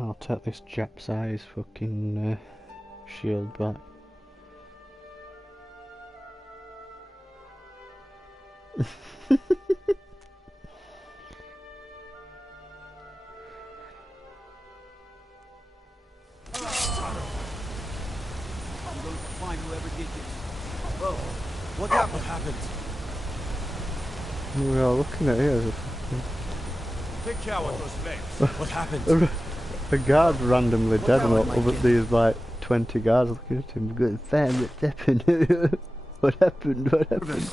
I'll take this Jap-size fucking shield back. What happened? We are looking at it as a fucking... Take care with those flames. What happened? A guard randomly dead and over these like 20 guards looking at him going, Sam, what's happened? What happened? What happened?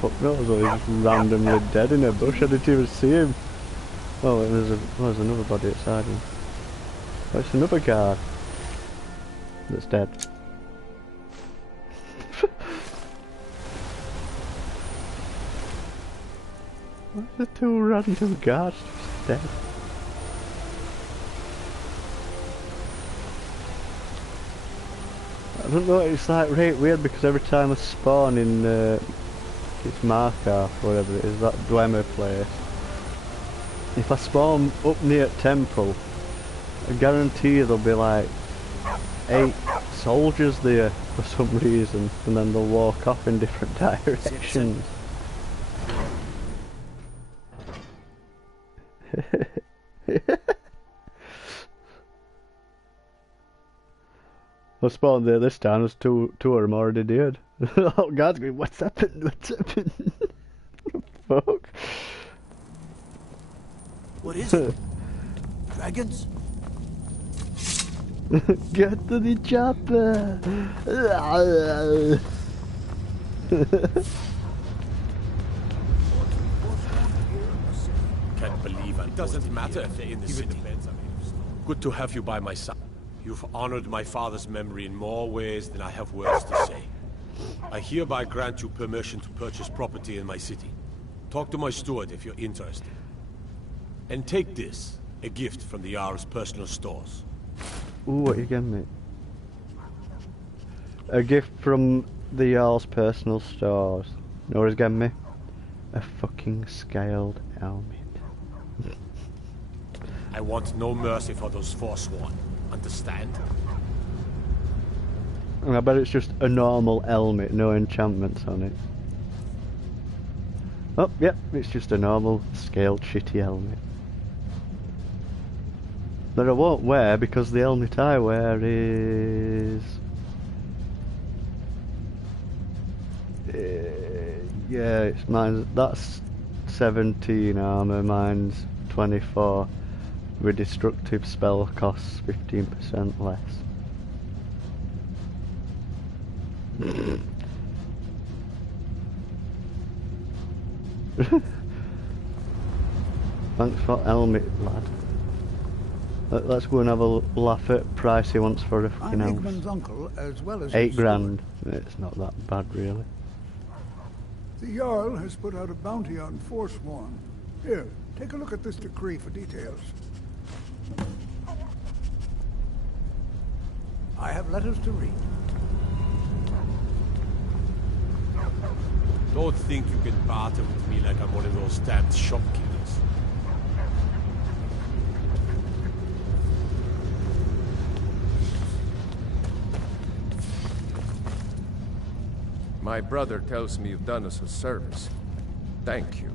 Fuck knows, or he's just randomly dead in a bush. I didn't even see him. Oh, and there's another body outside him. Oh, it's another guard that's dead. Why are the two random guards just dead? I don't know, it's like right weird because every time I spawn in it's Markarth, whatever it is, that Dwemer place. If I spawn up near Temple, I guarantee there'll be like 8 soldiers there for some reason, and then they'll walk off in different directions. I spawned there this time, there's two of them already dead. Oh, God's going, what's happened? What's happened? Fuck. What is it? Dragons? Get to the chopper! Can't believe it. Doesn't matter if they're in the city. Good to have you by my side. You've honored my father's memory in more ways than I have words to say. I hereby grant you permission to purchase property in my city. Talk to my steward if you're interested. And take this, a gift from the Jarl's personal stores. Ooh, what you getting me? A gift from the Jarl's personal stores. Know what he's getting me? A fucking scaled helmet. I want no mercy for those forsworn. Understand? I bet it's just a normal helmet, no enchantments on it. Oh, yep, it's just a normal, scaled, shitty helmet. That I won't wear because the helmet I wear is... yeah, it's mine. That's 17 armor, mine's 24. With destructive spell costs 15% less. Thanks for helmet, lad. Let's go and have a laugh at price he wants for a fucking house. Igman's uncle, as well as 8 grand. It's not that bad, really. The Jarl has put out a bounty on forsworn. Here, take a look at this decree for details. I have letters to read. Don't think you can barter with me like I'm one of those stamped shopkeepers. My brother tells me you've done us a service. Thank you.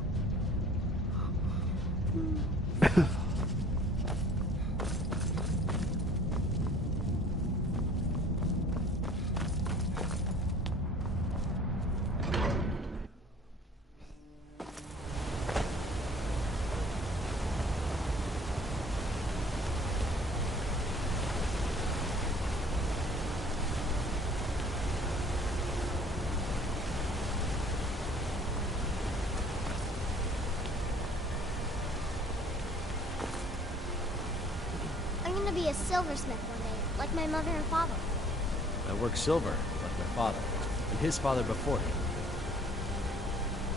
Be a silversmith one day, like my mother and father. I work silver, like my father, and his father before him.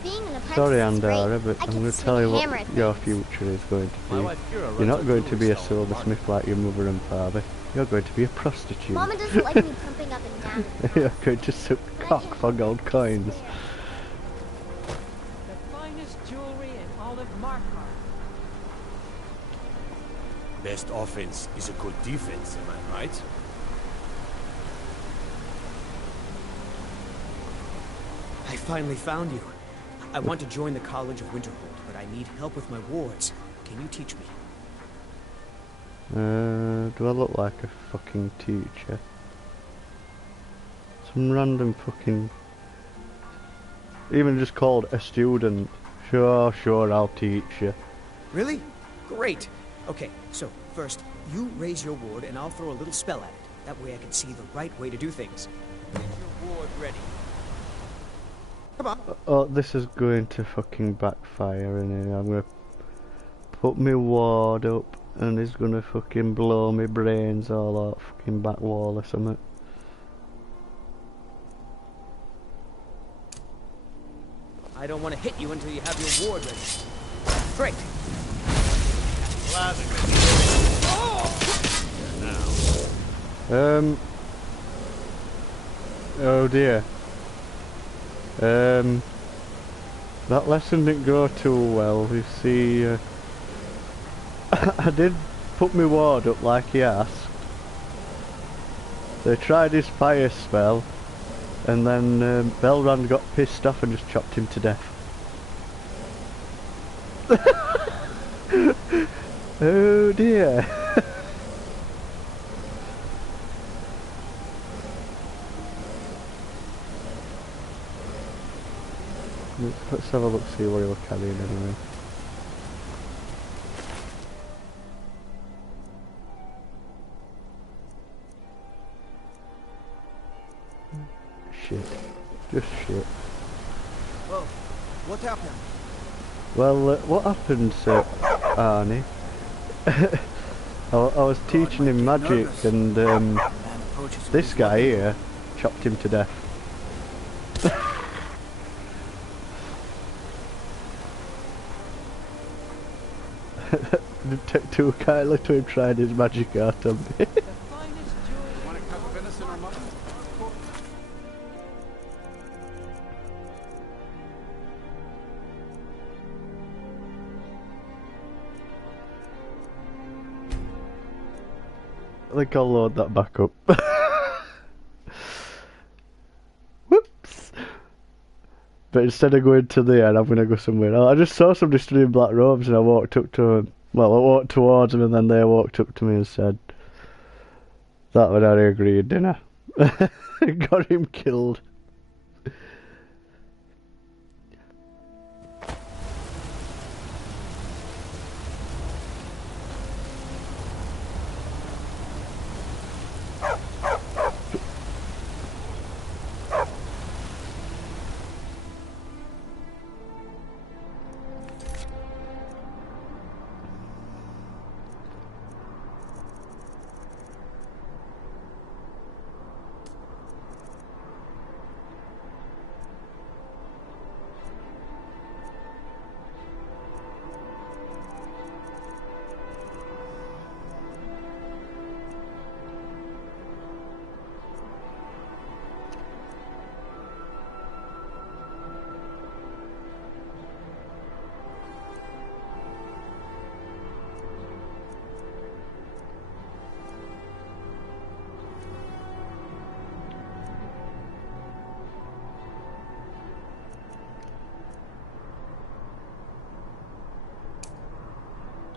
Being an apprentice Sorry, is great. Andara, but I'm going to tell you what your future is going to be. You're not going to be a silversmith like your mother and father. You're going to be a prostitute. Mama doesn't like me pumping up and down. You're going to suck cock for gold coins. The finest jewelry in all of Markarth. Best offense is a good defense, am I right? I finally found you. I want to join the College of Winterhold, but I need help with my wards. Can you teach me? Do I look like a fucking teacher? Some random fucking... Even just called a student. Sure, I'll teach you. Really? Great. Okay, so first, you raise your ward and I'll throw a little spell at it. That way I can see the right way to do things. Get your ward ready. Come on. Oh, this is going to fucking backfire, and I'm gonna put my ward up and he's gonna fucking blow my brains all out fucking back wall or something. I don't want to hit you until you have your ward ready. Great. Oh dear. That lesson didn't go too well, you see. I did put my ward up like he asked. They tried his fire spell, and then Belrand got pissed off and just chopped him to death. Oh dear. Let's have a look, see what he was carrying anyway. Shit. Just shit. Whoa, what happened? Well, what happened, Sir Arnie? I was teaching him magic, and this guy here chopped him to death. Didn't take too kindly to him trying his magic out on me. Want a cup of venison or mutton? I think I'll load that back up. Whoops! But instead of going to the end, I'm going to go somewhere else. I just saw somebody stood in black robes and I walked up to him. Well, I walked towards him and then they walked up to me and said, that would I agreed, didn't I? Got him killed.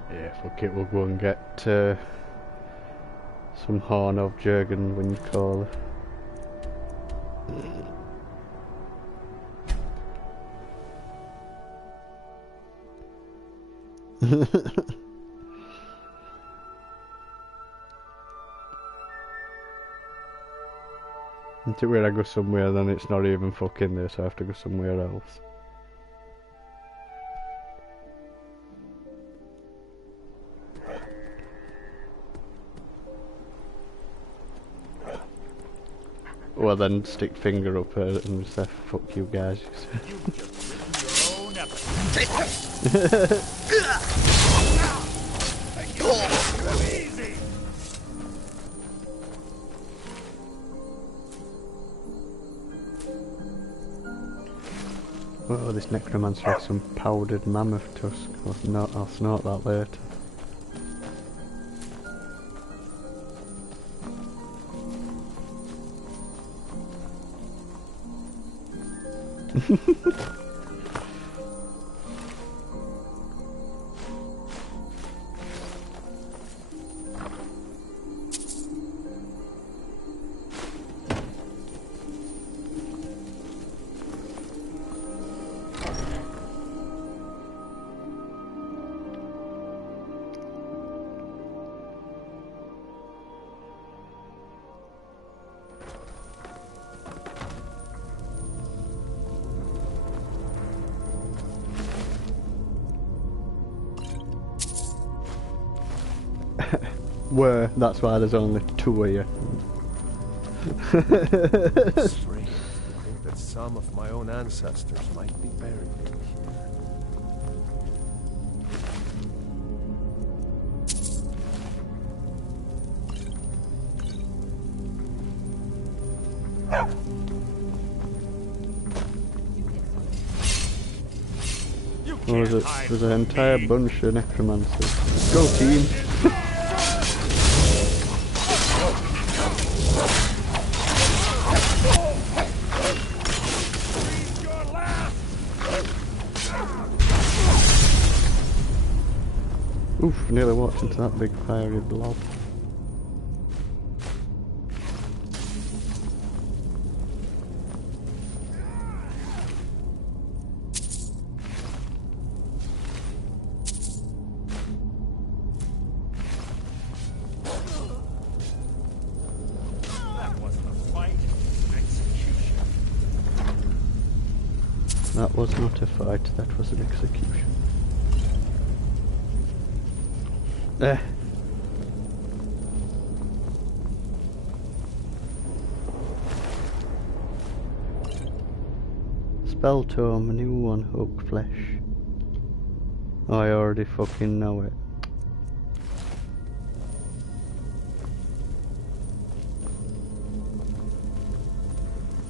Yeah, fuck it, we'll go and get some Horn of Jurgen Windcaller. Until when I go somewhere, then it's not even fucking there, so I have to go somewhere else. Well then stick finger up at it and say fuck you guys. Oh, this necromancer has some powdered mammoth tusk. I'll snort that later. Were, that's why there's only 2 of you. Strange to think that some of my own ancestors might be buried in here. There's an entire bunch of necromancers. Go team! Oof, nearly walked into that big fiery blob. That was not a fight, that was an execution. Spell tome, new one, hook flesh. Oh, I already fucking know it.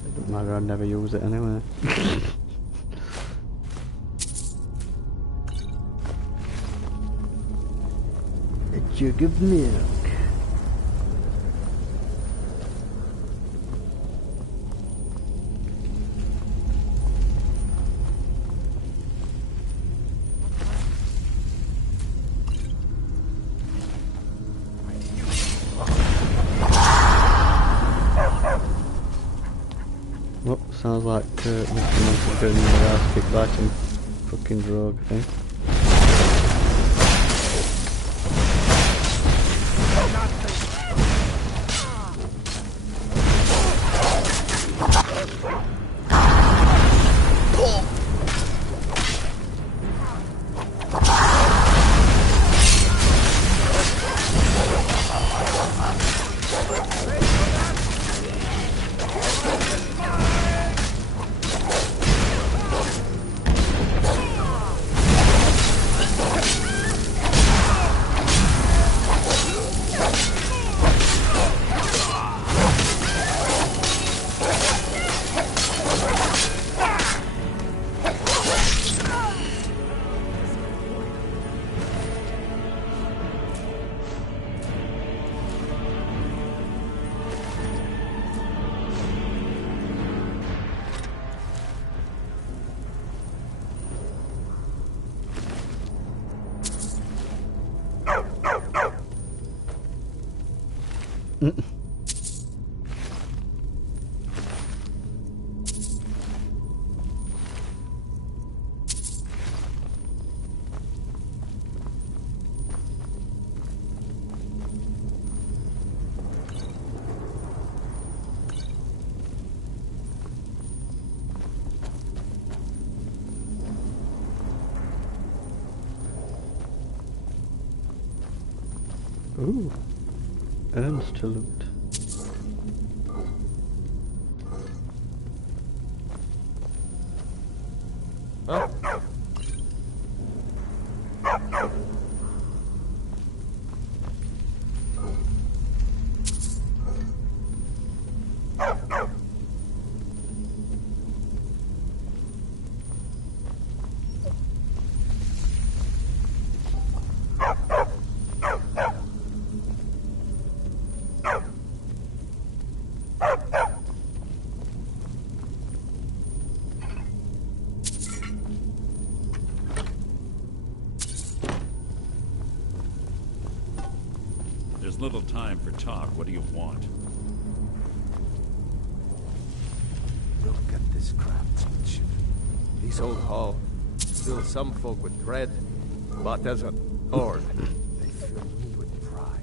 It doesn't matter, I'd never use it anyway. Jug of milk. Oh, sounds like Mr. Monkey's getting their ass kicked by some fucking rogue thing. Ooh, urns to loot. Huh? There's little time for talk. What do you want? Look at this craftsmanship. This old hall fills some folk with dread, but as a horde, they fill me with pride.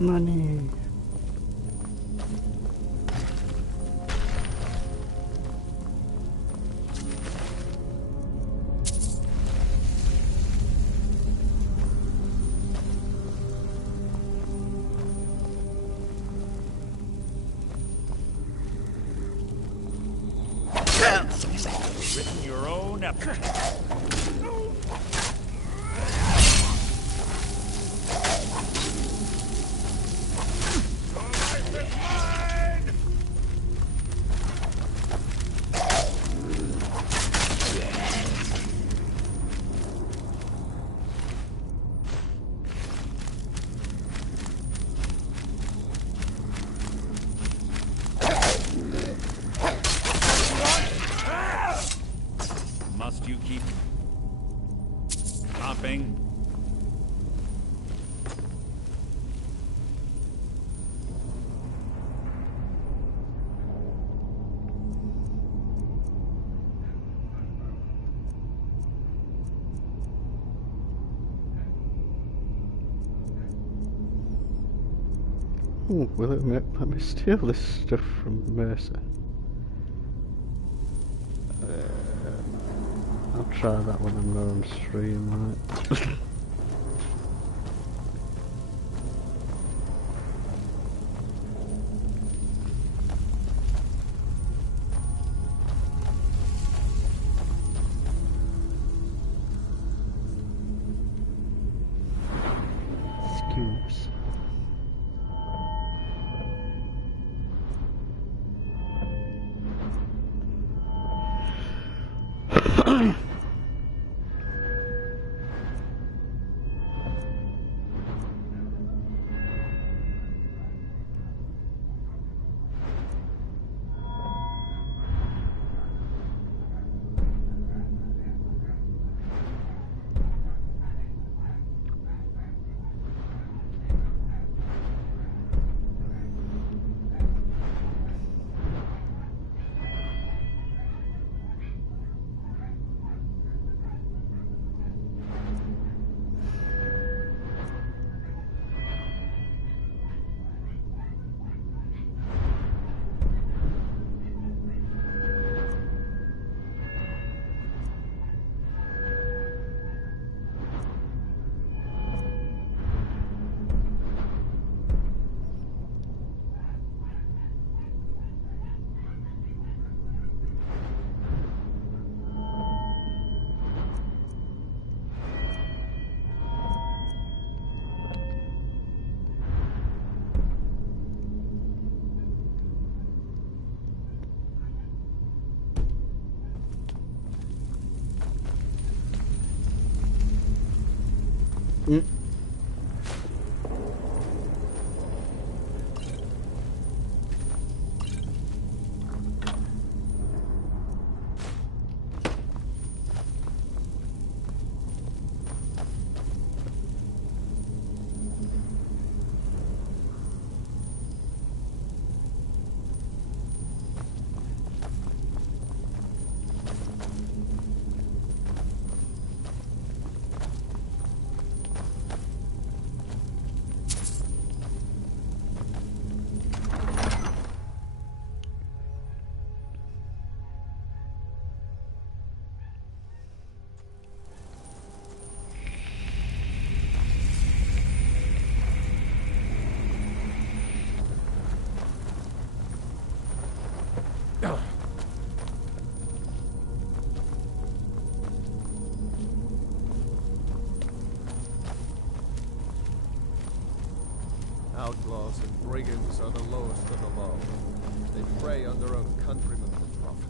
Money. Written your own epitaph. Must you keep hopping? Ooh, will it let me steal this stuff from Mercer? I'll try that when I'm not on stream, right? Scoops. outlaws and brigands are the lowest of them all. They prey on their own countrymen for profit.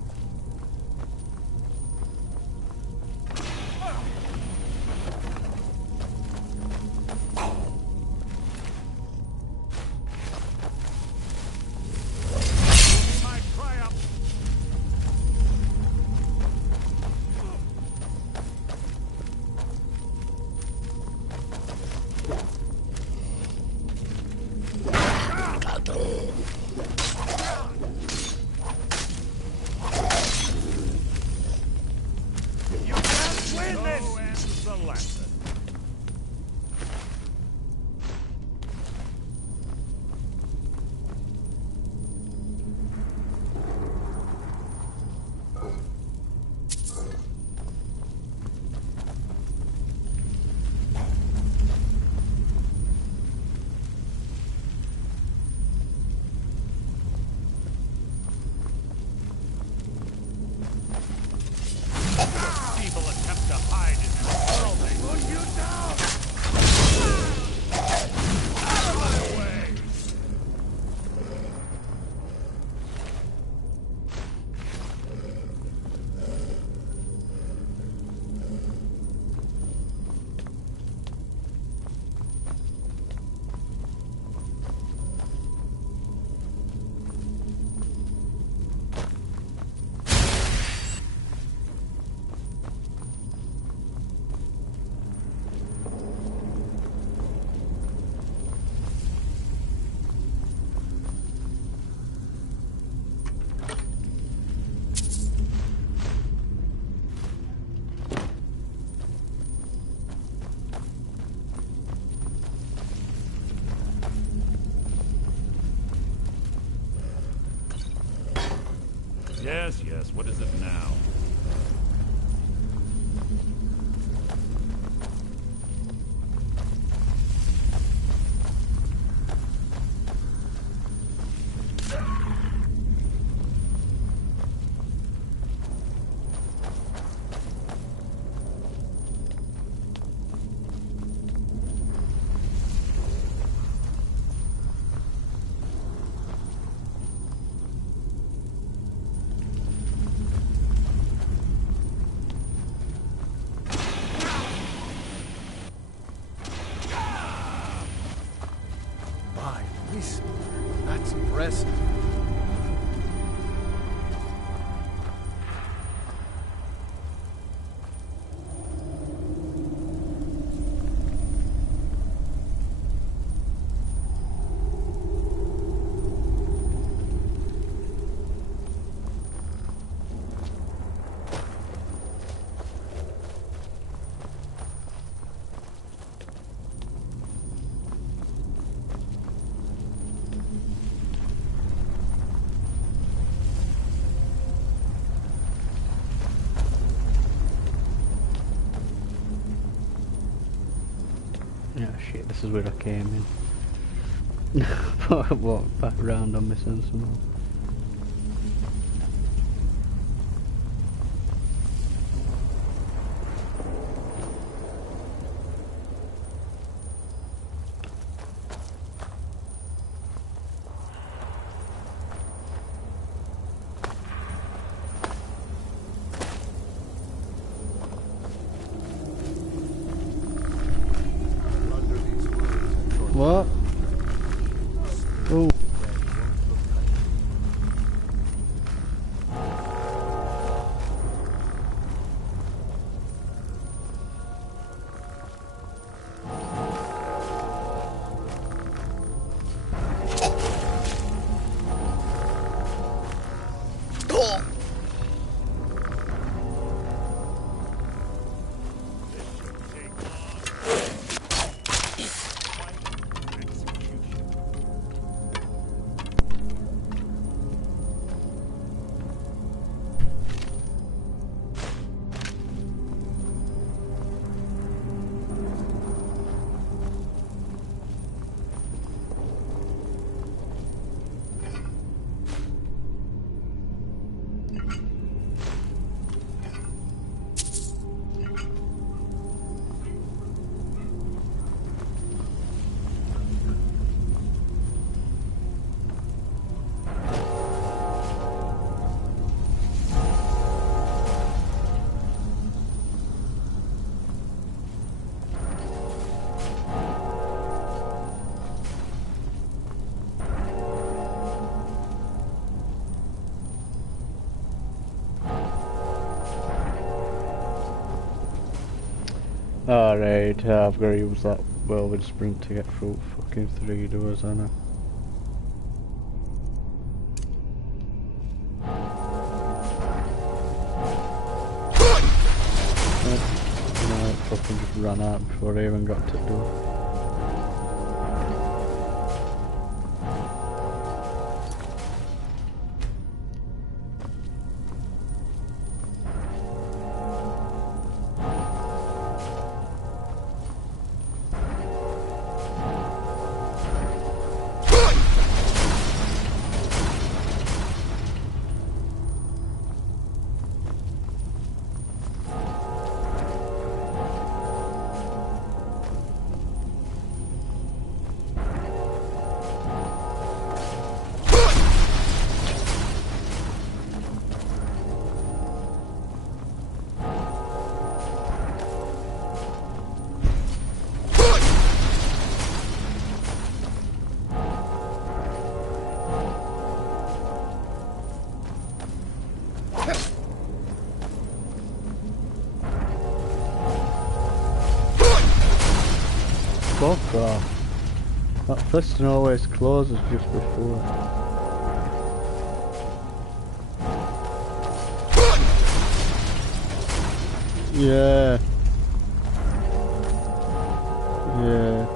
Yes, yes, what is it now? That's impressive. Yeah, shit, this is where I came in. I walked back round on my sense somehow. What? Oh. Alright, I've got to use that whirlwind sprint to get through fucking 3 doors, I know. No, it fucking just ran out before I even got to the door. Fuck off. That piston always closes just before. Yeah. Yeah.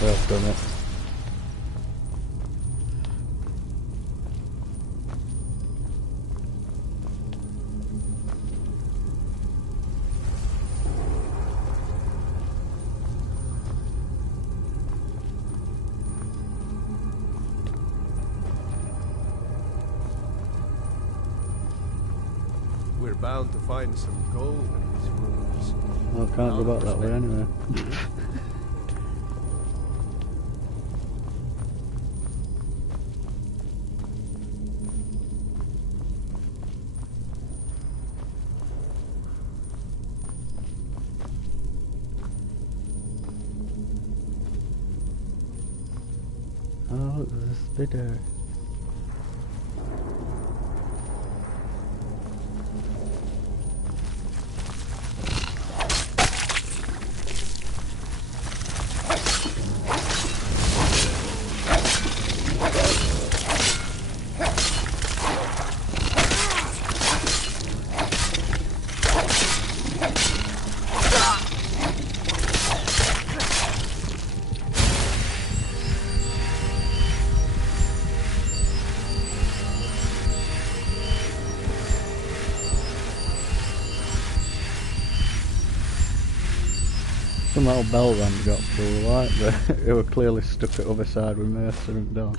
I've done it. We're bound to find some gold in these rooms. Well, I can't go back that way anyway. Oh, look, there's a spider. Some little bell ram got through like that. It were clearly stuck at the other side with Mercer and Don.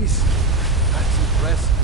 That's impressive.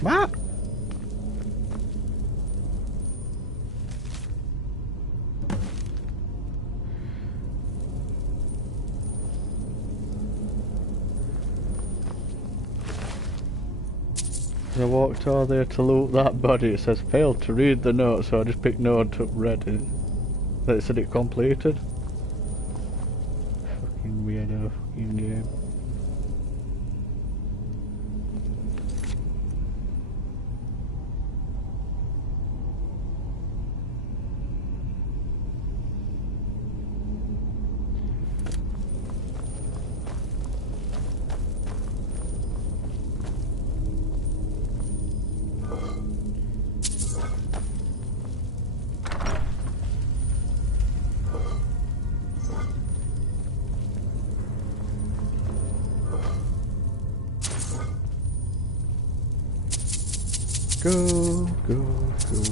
What? As I walked over there to loot that body, it says failed to read the note, so I just picked note up, read it. That it said it completed. Fucking weirdo fucking game. Go, go, go.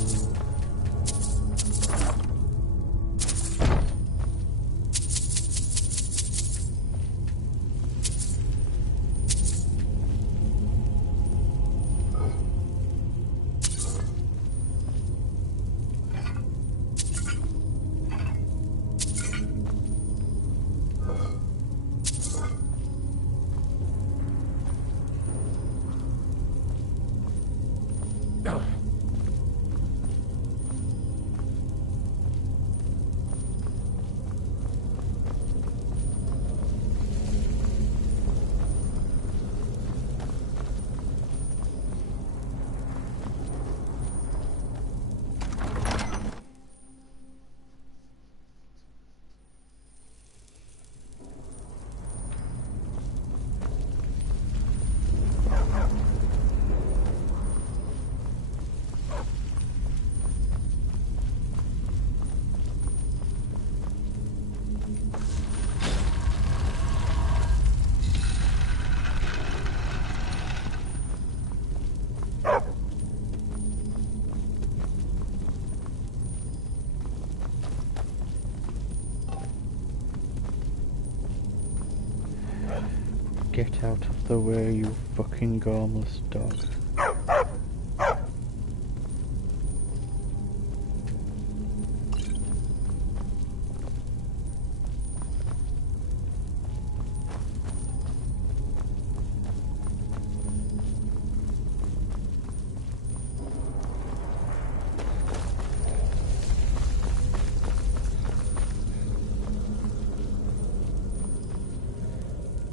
Get out of the way, you fucking gormless dog.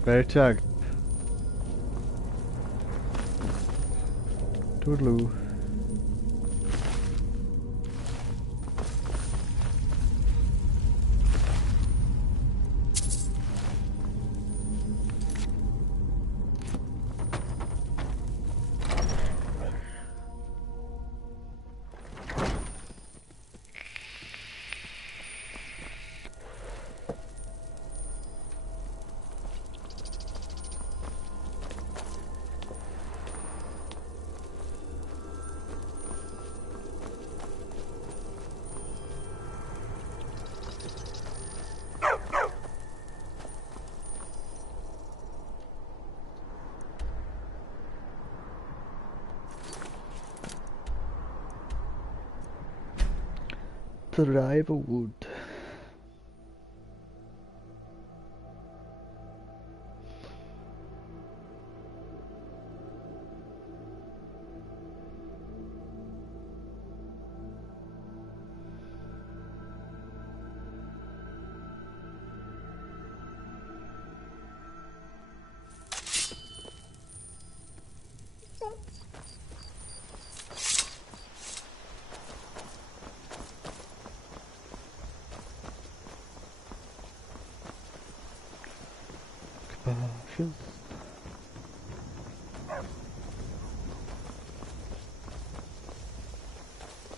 Very tag. Toodaloo. Drive wood.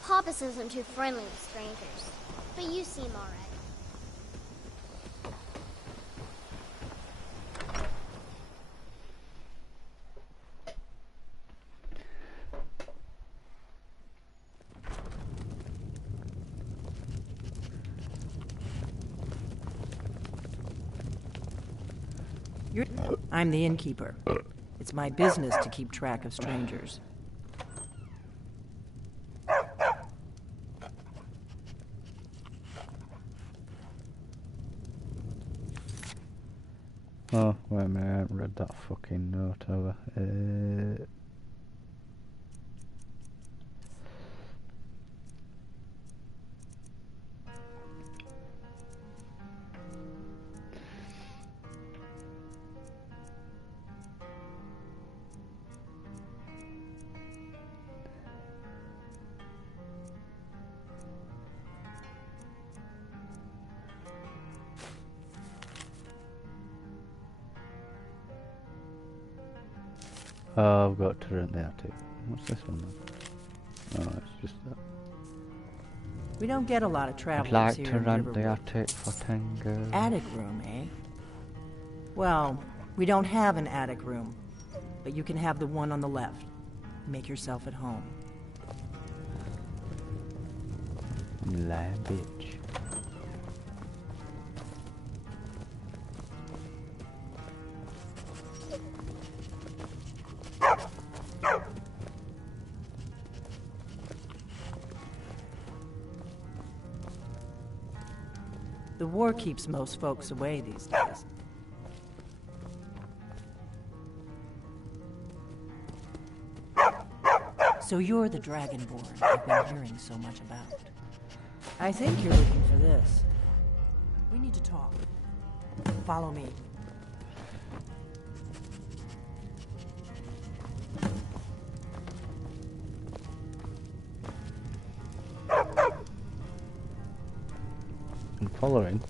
Papas isn't too friendly with strangers, but you seem alright. I'm the innkeeper. It's my business to keep track of strangers. Oh, wait a minute, I haven't read that fucking note over. Oh, I've got to rent the attic. What's this one then? Oh, it's just that. We don't get a lot of I'd travelers like here to in rent the Riverwood. attic for 10 girls. Attic room, eh? Well, we don't have an attic room, but you can have the one on the left. Make yourself at home. Lying bitch. The war keeps most folks away these days. So you're the Dragonborn I've been hearing so much about. I think you're looking for this. We need to talk. Follow me. I'm following.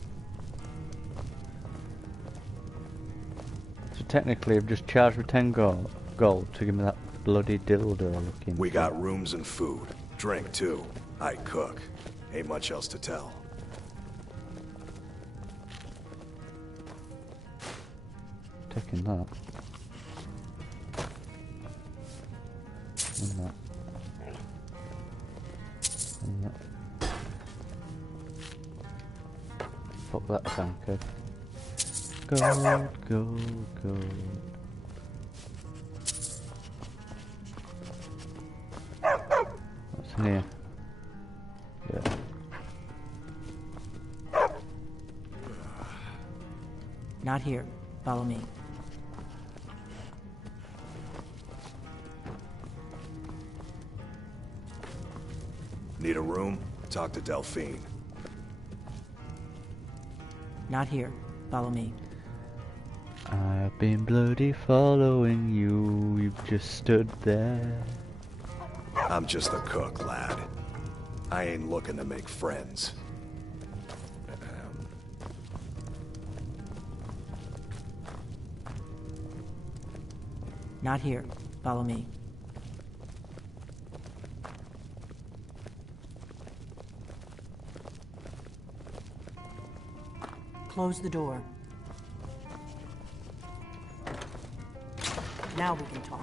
So technically I've just charged with 10 gold to give me that bloody dildo looking. We got rooms and food. Drink, too. I cook. Ain't much else to tell. Taking that. And that. And that. Fuck that tanker. Gold, gold, gold. What's in here? Yeah. Not here. Follow me. Need a room? Talk to Delphine. Not here. Follow me. I've been bloody following you, you've just stood there. I'm just a cook, lad. I ain't looking to make friends. Not here. Follow me. Close the door. Now we can talk.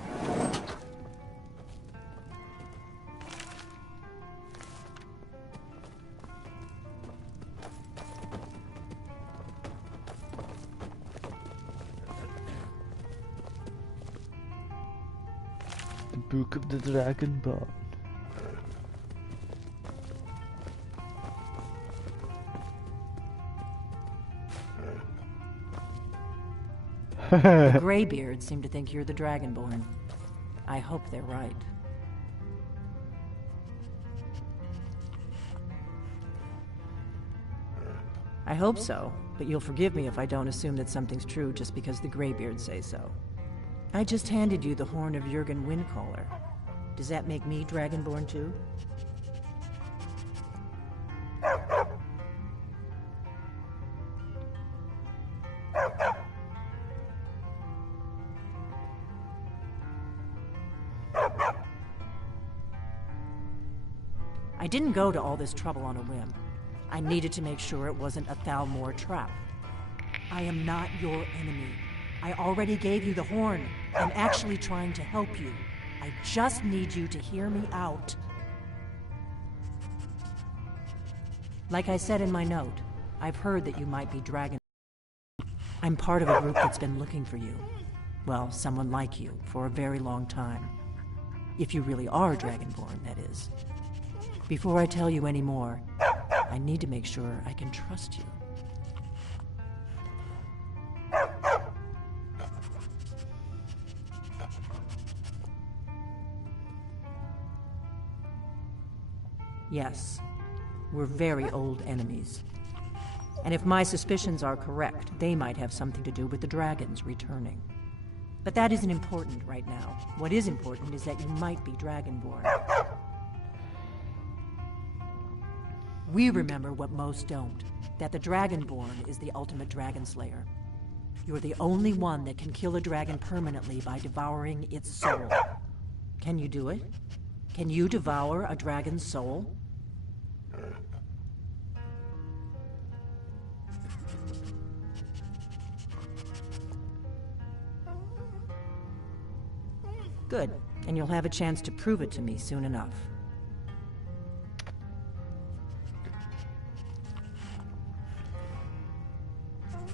The Book of the Dragonborn. The Greybeards seem to think you're the Dragonborn. I hope they're right. I hope so, but you'll forgive me if I don't assume that something's true just because the Greybeards say so. I just handed you the horn of Jurgen Windcaller. Does that make me Dragonborn too? I didn't go to all this trouble on a whim. I needed to make sure it wasn't a Thalmor trap. I am not your enemy. I already gave you the horn. I'm actually trying to help you. I just need you to hear me out. Like I said in my note, I've heard that you might be Dragon. I'm part of a group that's been looking for you. Well, someone like you, for a very long time. If you really are Dragonborn, that is. Before I tell you any more, I need to make sure I can trust you. Yes, we're very old enemies. And if my suspicions are correct, they might have something to do with the dragons returning. But that isn't important right now. What is important is that you might be Dragonborn. We remember what most don't, that the Dragonborn is the ultimate dragon slayer. You're the only one that can kill a dragon permanently by devouring its soul. Can you do it? Can you devour a dragon's soul? Good, and you'll have a chance to prove it to me soon enough.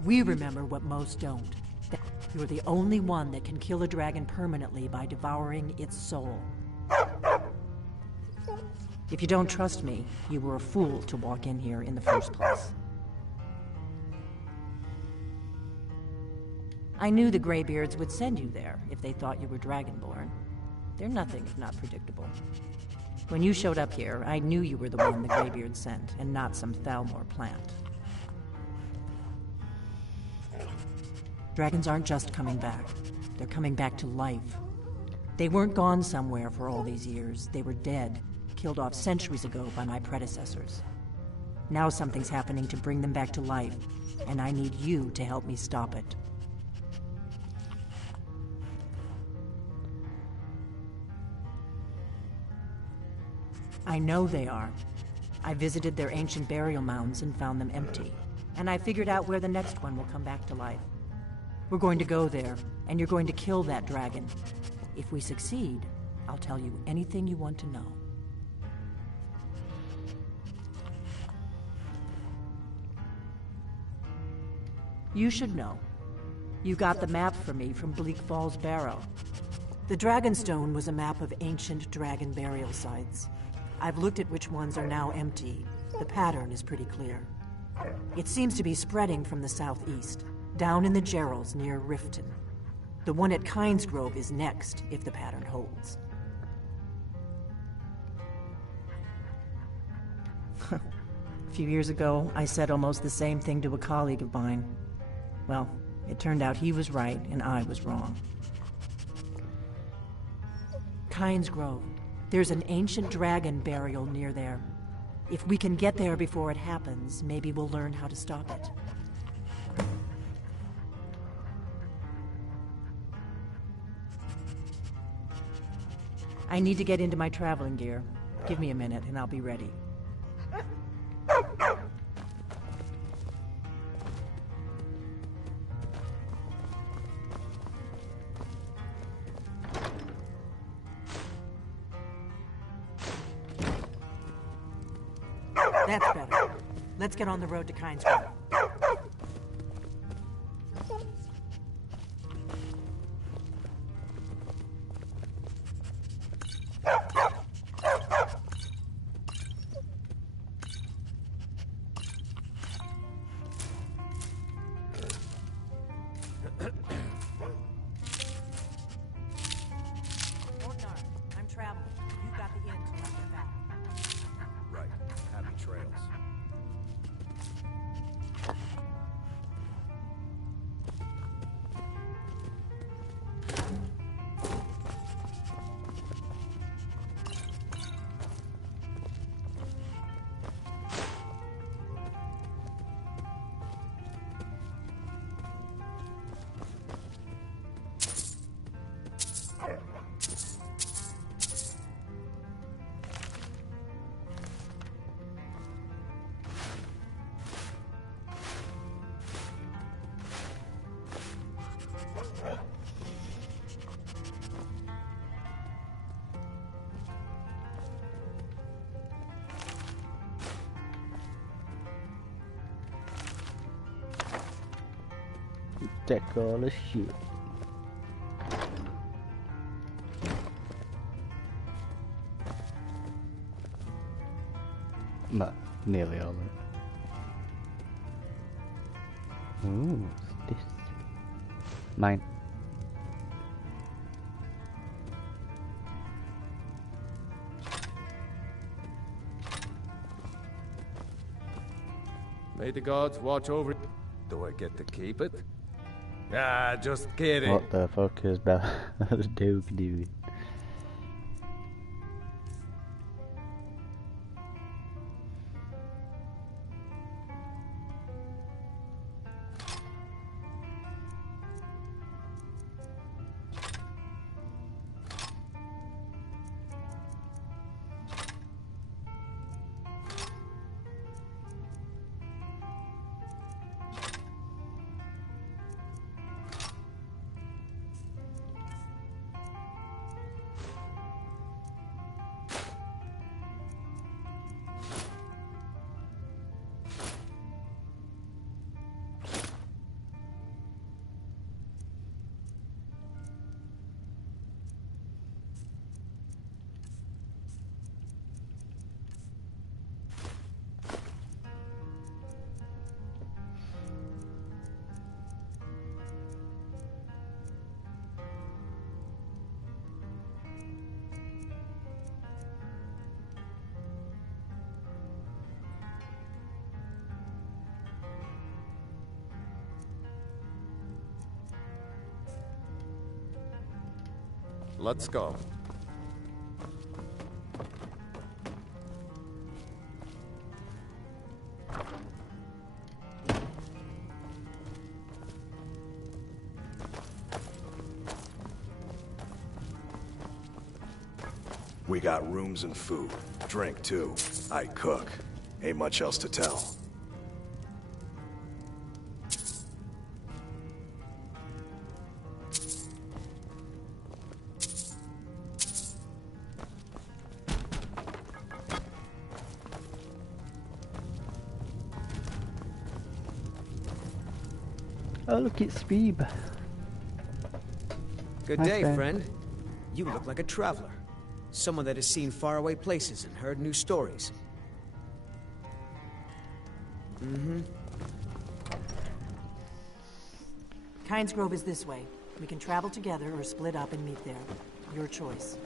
We remember what most don't. That you're the only one that can kill a dragon permanently by devouring its soul. If you don't trust me, you were a fool to walk in here in the first place. I knew the Greybeards would send you there if they thought you were Dragonborn. They're nothing if not predictable. When you showed up here, I knew you were the one the Greybeards sent, and not some Thalmor plant. Dragons aren't just coming back. They're coming back to life. They weren't gone somewhere for all these years. They were dead, killed off centuries ago by my predecessors. Now something's happening to bring them back to life, and I need you to help me stop it. I know they are. I visited their ancient burial mounds and found them empty. And I figured out where the next one will come back to life. We're going to go there, and you're going to kill that dragon. If we succeed, I'll tell you anything you want to know. You should know. You got the map for me from Bleak Falls Barrow. The Dragonstone was a map of ancient dragon burial sites. I've looked at which ones are now empty. The pattern is pretty clear. It seems to be spreading from the southeast, down in the Gerals near Riften. The one at Kynesgrove is next, if the pattern holds. A few years ago, I said almost the same thing to a colleague of mine. Well, it turned out he was right and I was wrong. Kynesgrove. There's an ancient dragon burial near there. If we can get there before it happens, maybe we'll learn how to stop it. I need to get into my traveling gear. Give me a minute and I'll be ready. That's better. Let's get on the road to Kynesgrove. I'm traveling. You've got the inn till I get back. Right. Happy trails. Take all the shit. But nearly all of it. Ooh, what's this? Mine. May the gods watch over it. Do I get to keep it? Ah, just kidding. What the fuck is that? That's Duke, dude. Let's go. We got rooms and food. Drink, too. I cook. Ain't much else to tell. Oh, look, it's Phoebe. Good Hi, day, friend. friend. You look like a traveler. Someone that has seen faraway places and heard new stories. Kynes Grove is this way. We can travel together or split up and meet there. Your choice.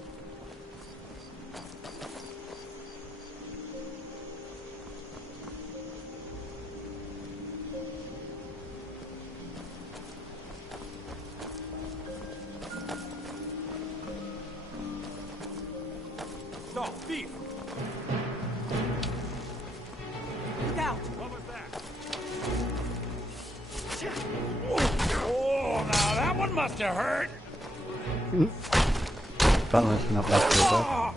Stop, thief! Look out! What was that? Oh, now that one must have hurt! Balance not that too bad.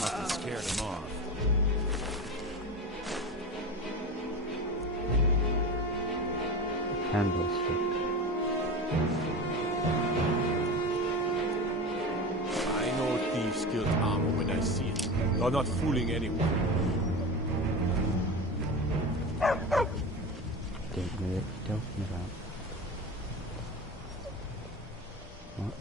Must have scared him off. Candlestick. I know thieves kill armor when I see it. You're not fooling anyone. Don't know what you're talking about. What?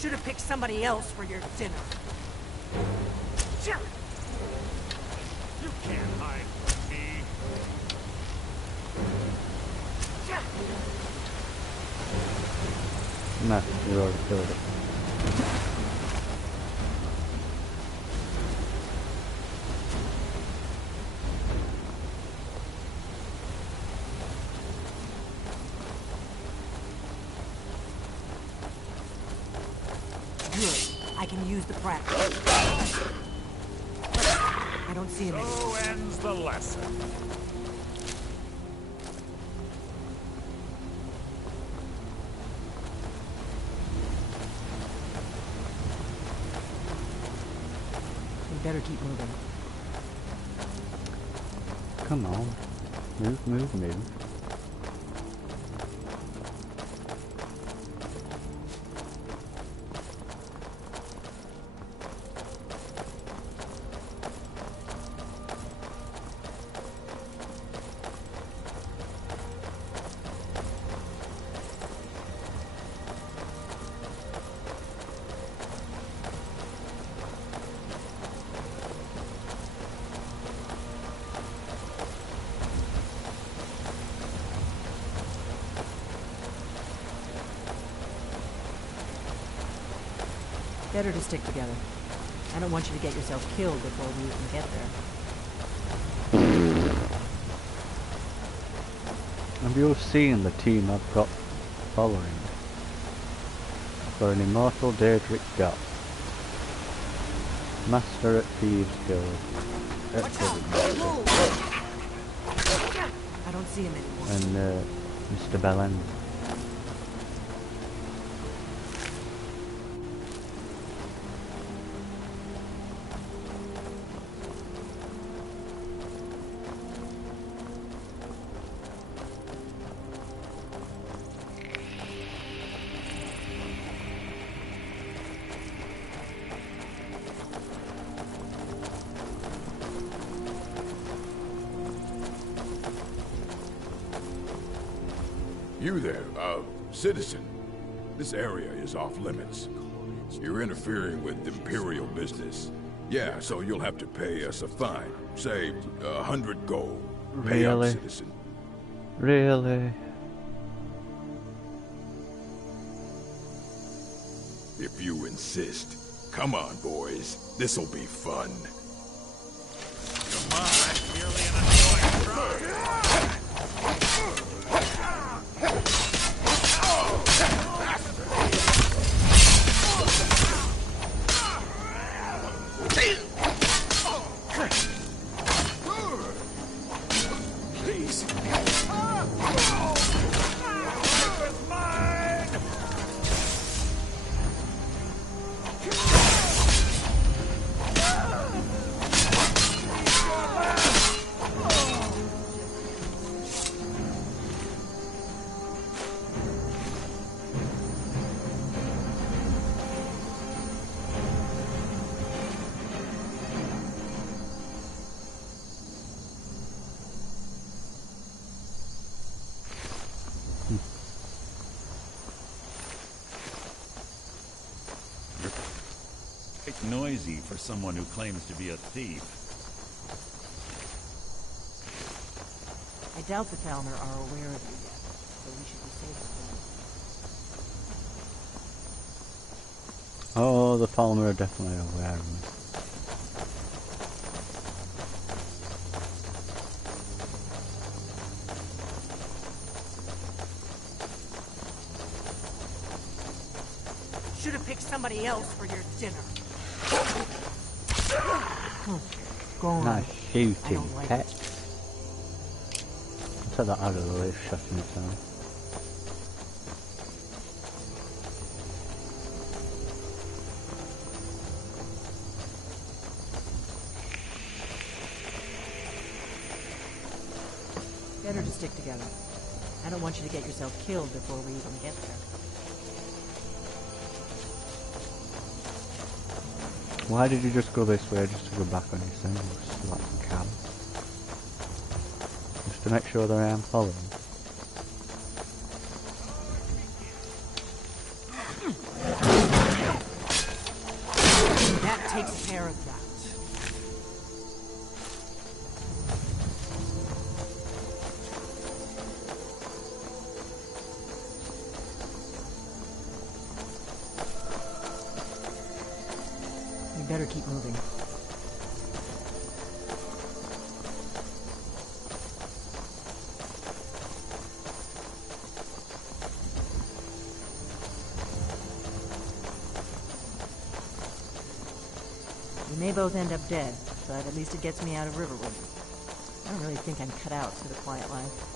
Should have picked somebody else for your dinner. You can't hide from me. No, you already killed it. Good. I can use the practice. I don't see him anymore. So ends the lesson. We better keep moving. Come on. Move, move, move. Better to stick together. I don't want you to get yourself killed before we even get there. Have you seen the team I've got following? For an immortal Daedric God. Master at Thieves Guild. I don't see him anymore. And Mr. Belen. You there, citizen. This area is off limits. You're interfering with Imperial business. Yeah, so you'll have to pay us a fine. Say, 100 gold. Pay up, Really? citizen. Really? If you insist. Come on, boys. This'll be fun. Come on, that's merely an annoying Please. quite noisy for someone who claims to be a thief. I doubt the Falmer are aware of you yet, so we should be safe with them. Oh, the Palmer are definitely aware of me. Should have picked somebody else for your dinner. Go on. Nice shooting, I don't like pet. it. I'll take that out of the way, shutting it down. Better to stick together. I don't want you to get yourself killed before we even get there. Why did you just go this way just to go back on your thing? Just like a cow. Just to make sure that I am following. That takes care of that. We better keep moving. We may both end up dead, but at least it gets me out of Riverwood. I don't really think I'm cut out for the quiet life.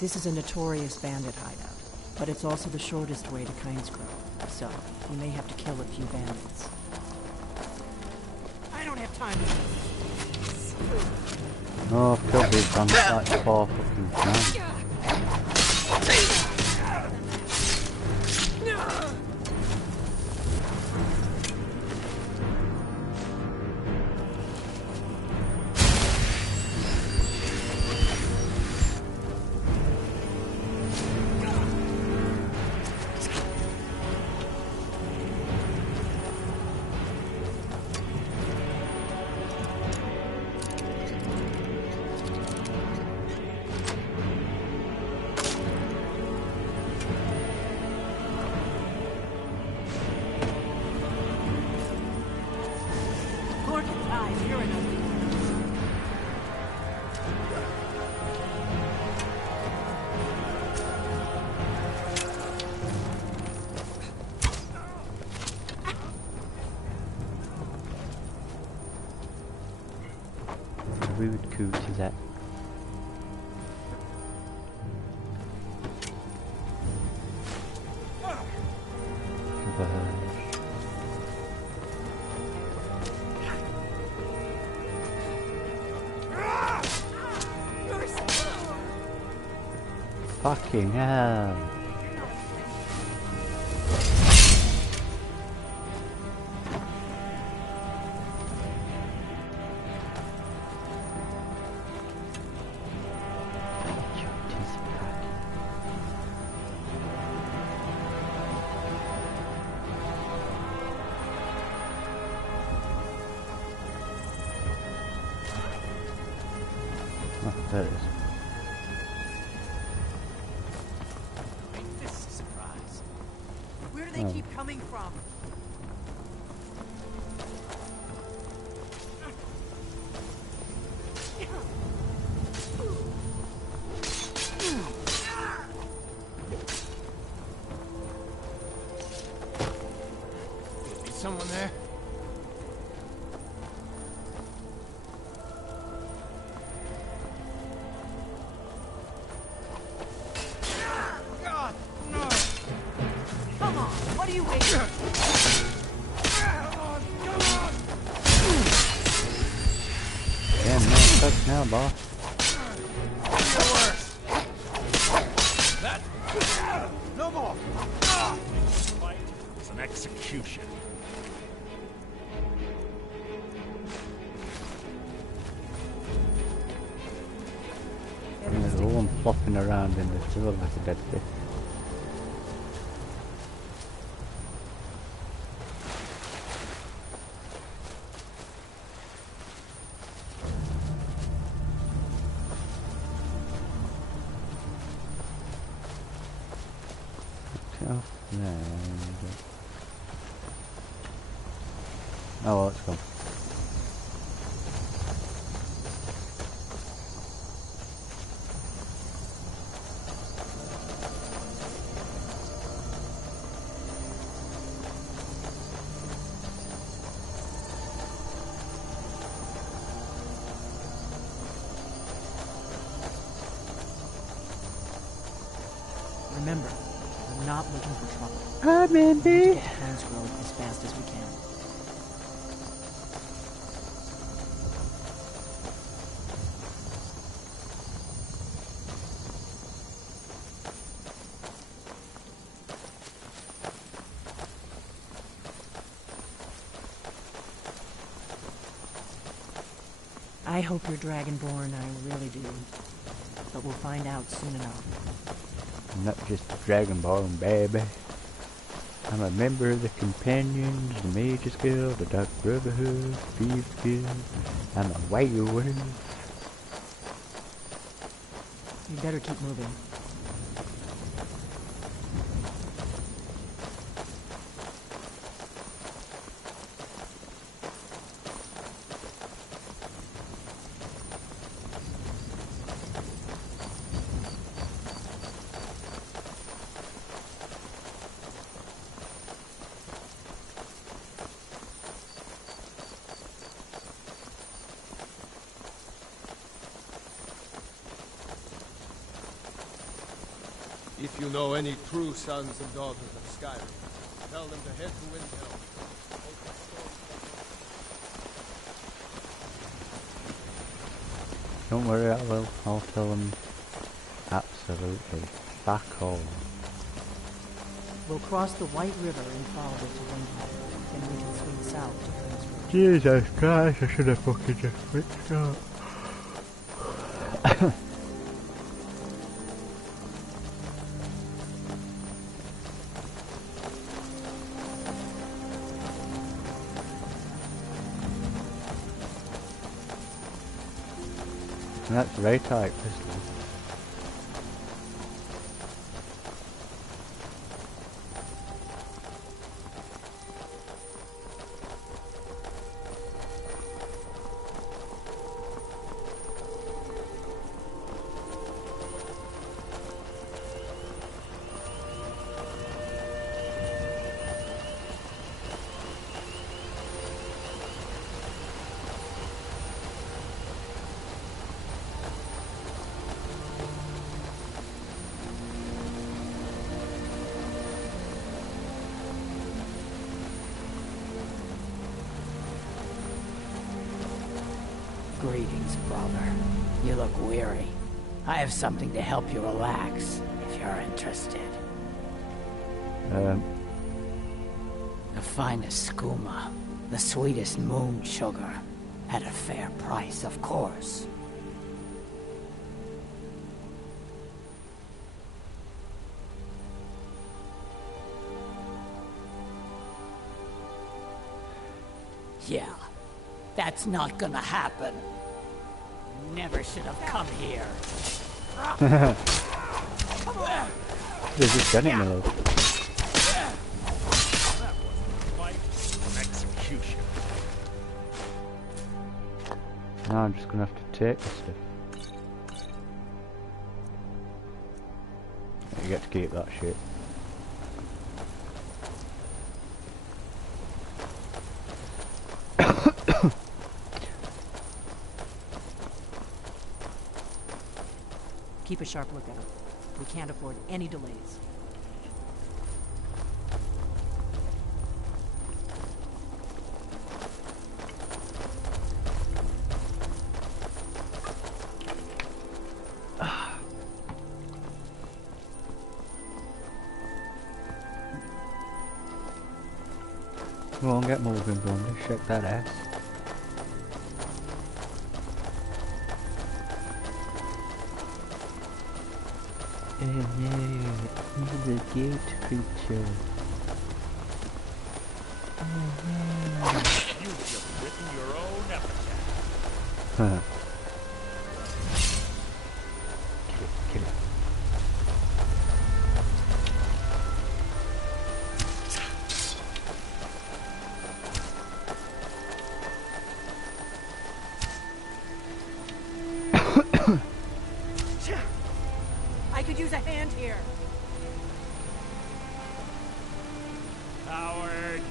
This is a notorious bandit hideout, but it's also the shortest way to Kynesgrove, so we may have to kill a few bandits. I don't have time for this. Oh, I've killed these bandits like 4 fucking times. Rude coot is that? Fucking hell. Oh, there it is. This is a surprise. Where do they keep coming from? Is someone there? Come on, what are you waiting? Damn, no stuck now, boss. No more! It's an execution. And there's one flopping around in the sewer like a dead fish. Oh, well, it's gone. Remember, we're not looking for trouble. Hi, Mindy. Let's get to Hans Road as fast as we can. I hope you're Dragonborn, I really do. But we'll find out soon enough. I'm not just a Dragonborn, baby. I'm a member of the Companions, the Mages Guild, the Dark Brotherhood, the Thieves Guild. I'm a werewolf. You better keep moving. If you know any true sons and daughters of Skyrim, tell them to head to Windhelm. Don't worry, I will. I'll tell them absolutely fuck all. We'll cross the White River and follow it to Windhelm. Then we can swing south to Hans Road. Jesus Christ, I should have fucking just switched up. That's very tight, pistol. Greetings, brother. You look weary. I have something to help you relax, if you're interested. The finest skooma, the sweetest moon sugar, at a fair price, of course. Yeah, that's not gonna happen. never should have come here. They're just getting it, mate. Execution. Now I'm just gonna have to take the stuff. You get to keep that shit. Keep a sharp lookout. We can't afford any delays. Come on, get moving, Blondie. Shake that ass. Oh no, the gate creature. You've just written your own epitaph. Kill it. I could use a hand here. Howard.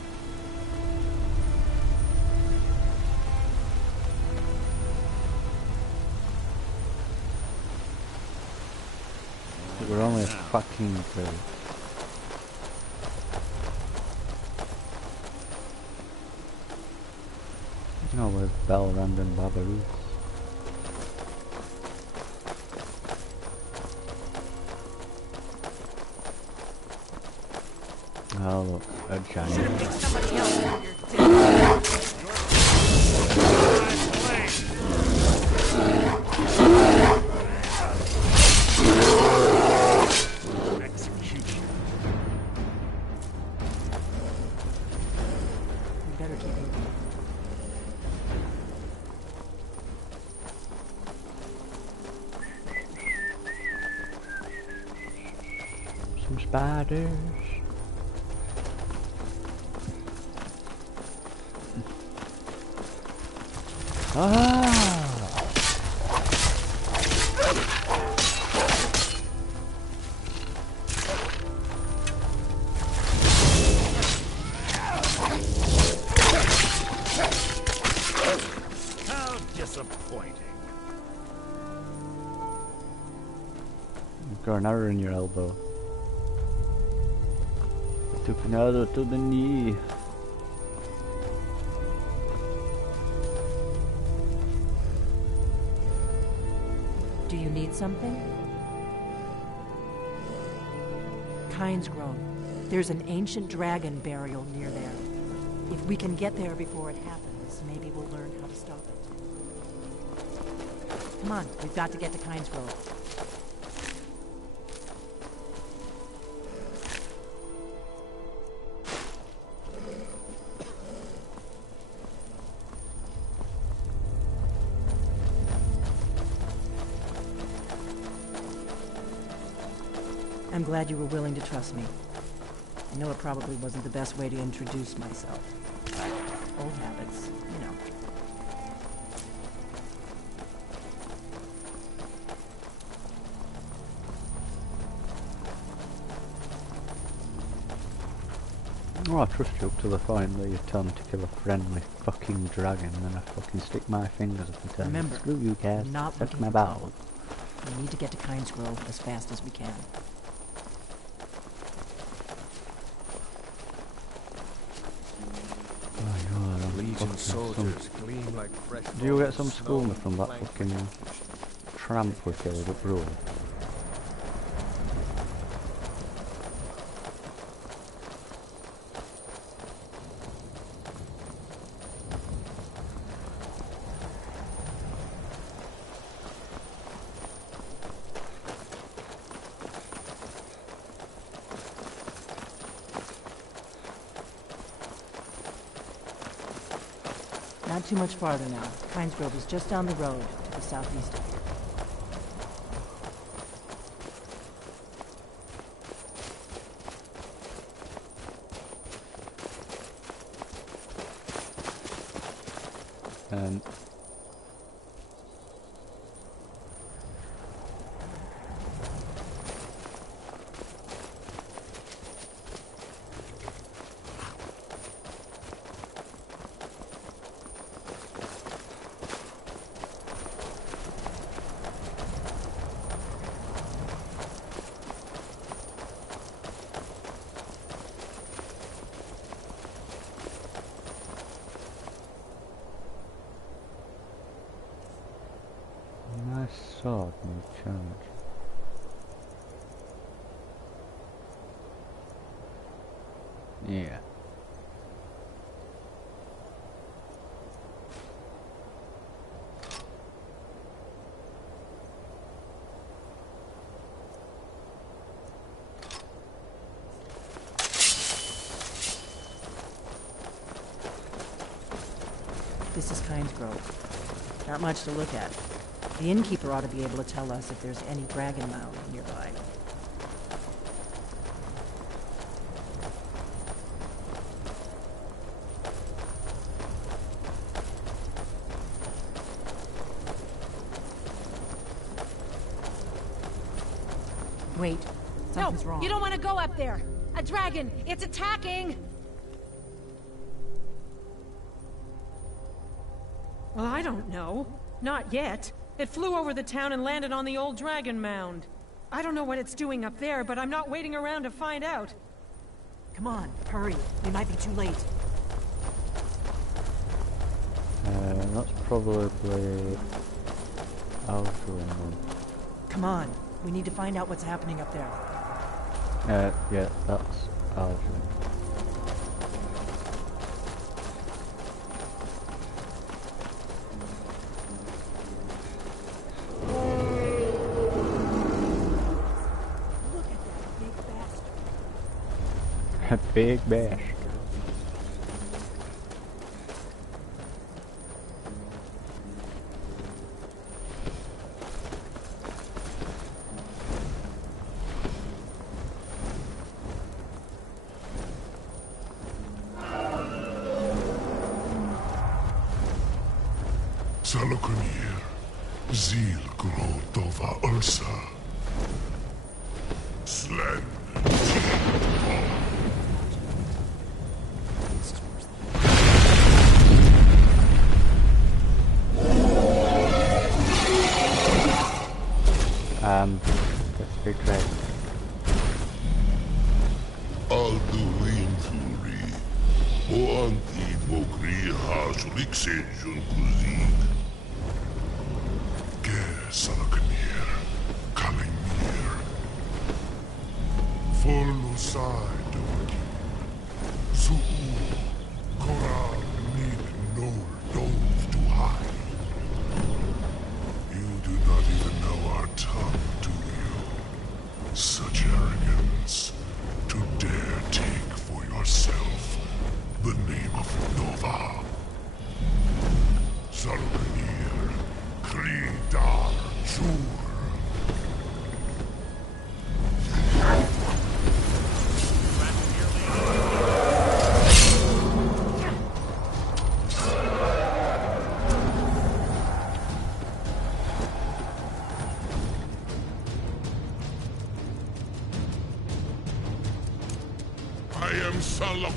We're only a fucking bird. No, we're Balrand and Babaroos. Oh look, a giant. Execution. We better keep moving. Some spiders. Ah! How disappointing. You've got an arrow in your elbow. I took an arrow to the knee. Do you need something? Kind's Grove. There's an ancient dragon burial near there. If we can get there before it happens, maybe we'll learn how to stop it. Come on, we've got to get to Kind's Grove. I'm glad you were willing to trust me. I know it probably wasn't the best way to introduce myself. Old habits, you know. Oh, I trust you up to the point that you tell me to kill a friendly fucking dragon and then I fucking stick my fingers up and tell Remember, screw you guys, I'm not suck looking my for balls. trouble. We need to get to Kind's Grove as fast as we can. Legion soldiers gleam like fresh. Do you get some schoolme from that fucking tramp we killed up road? too much farther now. Pines Grove is just down the road to the southeast of here. Sword, no charge. Yeah. This is Pines Grove. Not much to look at. The innkeeper ought to be able to tell us if there's any dragon mound nearby. Wait, something's wrong. You don't want to go up there! A dragon! It's attacking! Well, I don't know. Not yet. It flew over the town and landed on the old dragon mound. I don't know what it's doing up there, but I'm not waiting around to find out. Come on, hurry. We might be too late. That's probably Algernon. Come on. We need to find out what's happening up there. Yeah, that's Algernon. A big bash. Salokunir, Zil Grotova Ursa. Slen. That's very great. Alduin Fury, Oanti Bokri Hasliksenjun Kuzik. Ge Salakanir, Kalimir. Folusai Dorki. Zuu, Koral Nig Nol Dove to hide. You do not even know our tongue, do you? Such arrogance, to dare take for yourself the name of Nova. Salvanir, Kridar, Jur. I am Salam.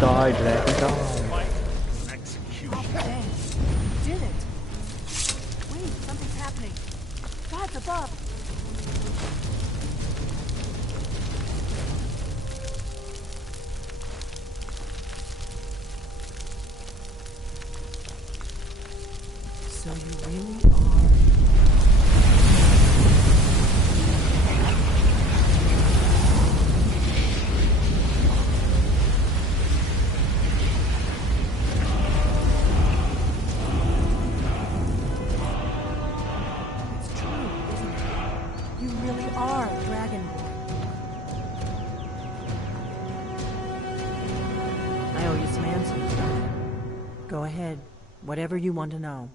Die, dragon, die. Execution. Dang. You did it. Wait, something's happening. God's above. So you really are... It's true, isn't it? You really are Dragonborn. I owe you some answers, don't I? Go ahead. Whatever you want to know.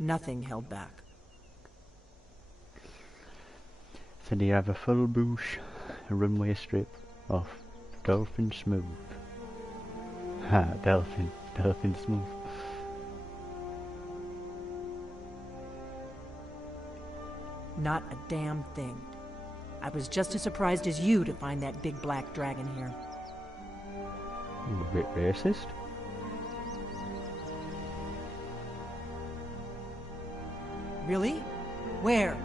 Nothing held back. So do you have a full bush, a runway strip of Dolphin Smooth? Ha, Dolphin Smooth. Not a damn thing. I was just as surprised as you to find that big black dragon here. You a bit racist? Really? Where?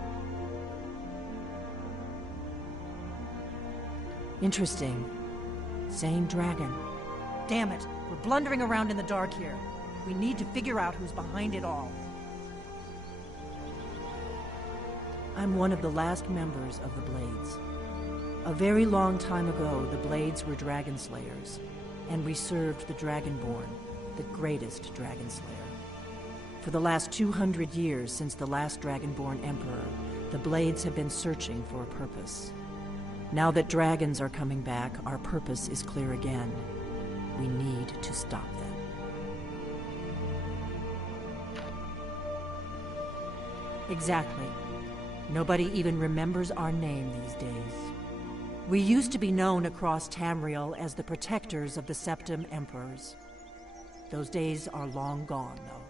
Interesting. Same dragon. Damn it, we're blundering around in the dark here. We need to figure out who's behind it all. I'm one of the last members of the Blades. A very long time ago, the Blades were dragon slayers, and we served the Dragonborn, the greatest dragon slayer. For the last 200 years since the last Dragonborn Emperor, the Blades have been searching for a purpose. Now that dragons are coming back, our purpose is clear again. We need to stop them. Exactly. Nobody even remembers our name these days. We used to be known across Tamriel as the protectors of the Septim Emperors. Those days are long gone, though.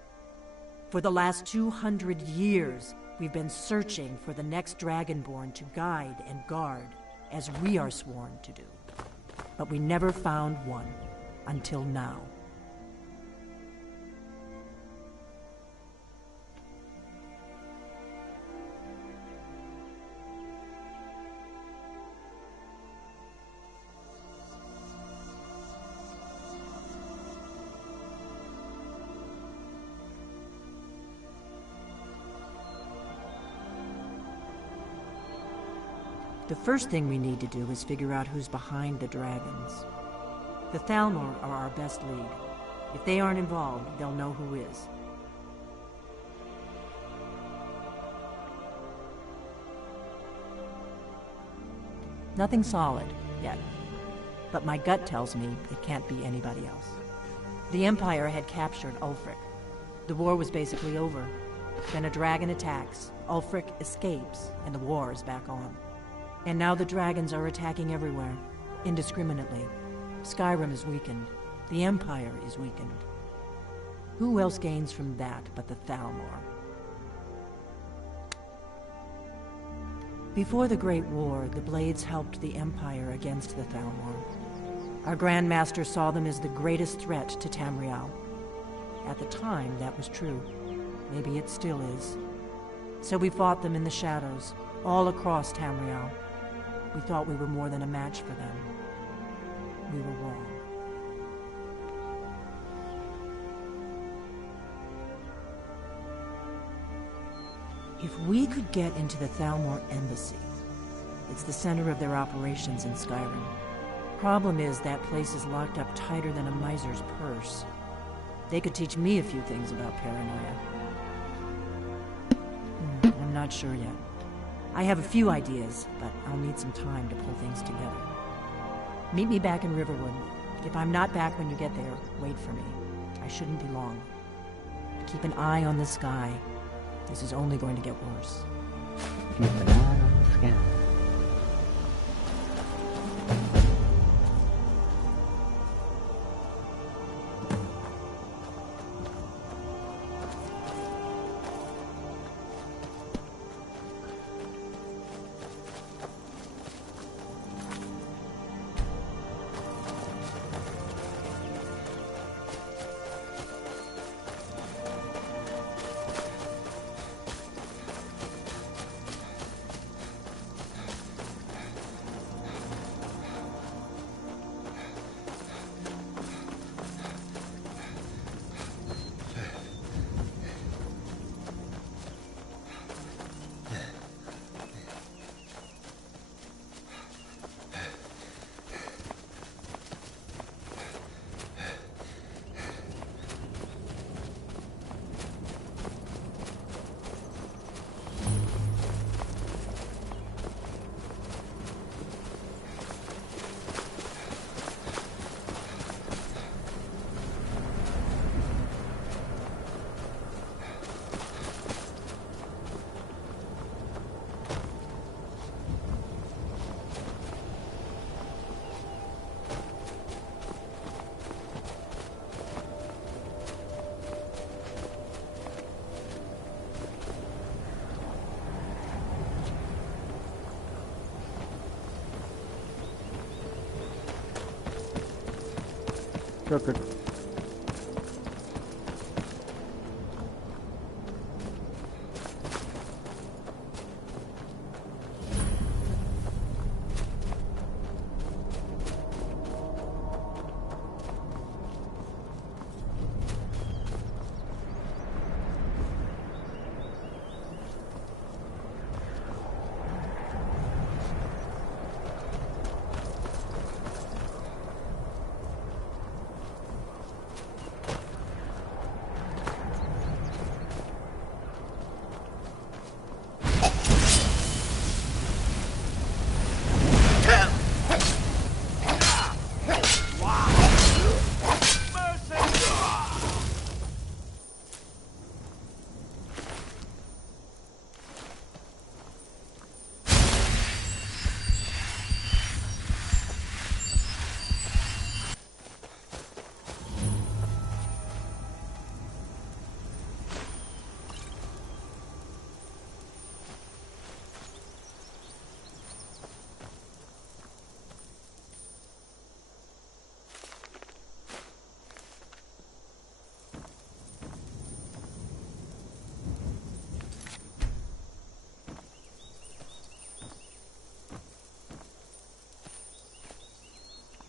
For the last 200 years, we've been searching for the next Dragonborn to guide and guard, as we are sworn to do. But we never found one, until now. The first thing we need to do is figure out who's behind the dragons. The Thalmor are our best lead. If they aren't involved, they'll know who is. Nothing solid, yet. But my gut tells me it can't be anybody else. The Empire had captured Ulfric. The war was basically over. Then a dragon attacks, Ulfric escapes, and the war is back on. And now the dragons are attacking everywhere, indiscriminately. Skyrim is weakened. The Empire is weakened. Who else gains from that but the Thalmor? Before the Great War, the Blades helped the Empire against the Thalmor. Our Grand Master saw them as the greatest threat to Tamriel. At the time, that was true. Maybe it still is. So we fought them in the shadows, all across Tamriel. We thought we were more than a match for them. We were wrong. If we could get into the Thalmor embassy, it's the center of their operations in Skyrim. Problem is, that place is locked up tighter than a miser's purse. They could teach me a few things about paranoia. I'm not sure yet. I have a few ideas, but I'll need some time to pull things together. Meet me back in Riverwood. If I'm not back when you get there, wait for me. I shouldn't be long. Keep an eye on the sky. This is only going to get worse. Keep an eye on the sky. Chocolate.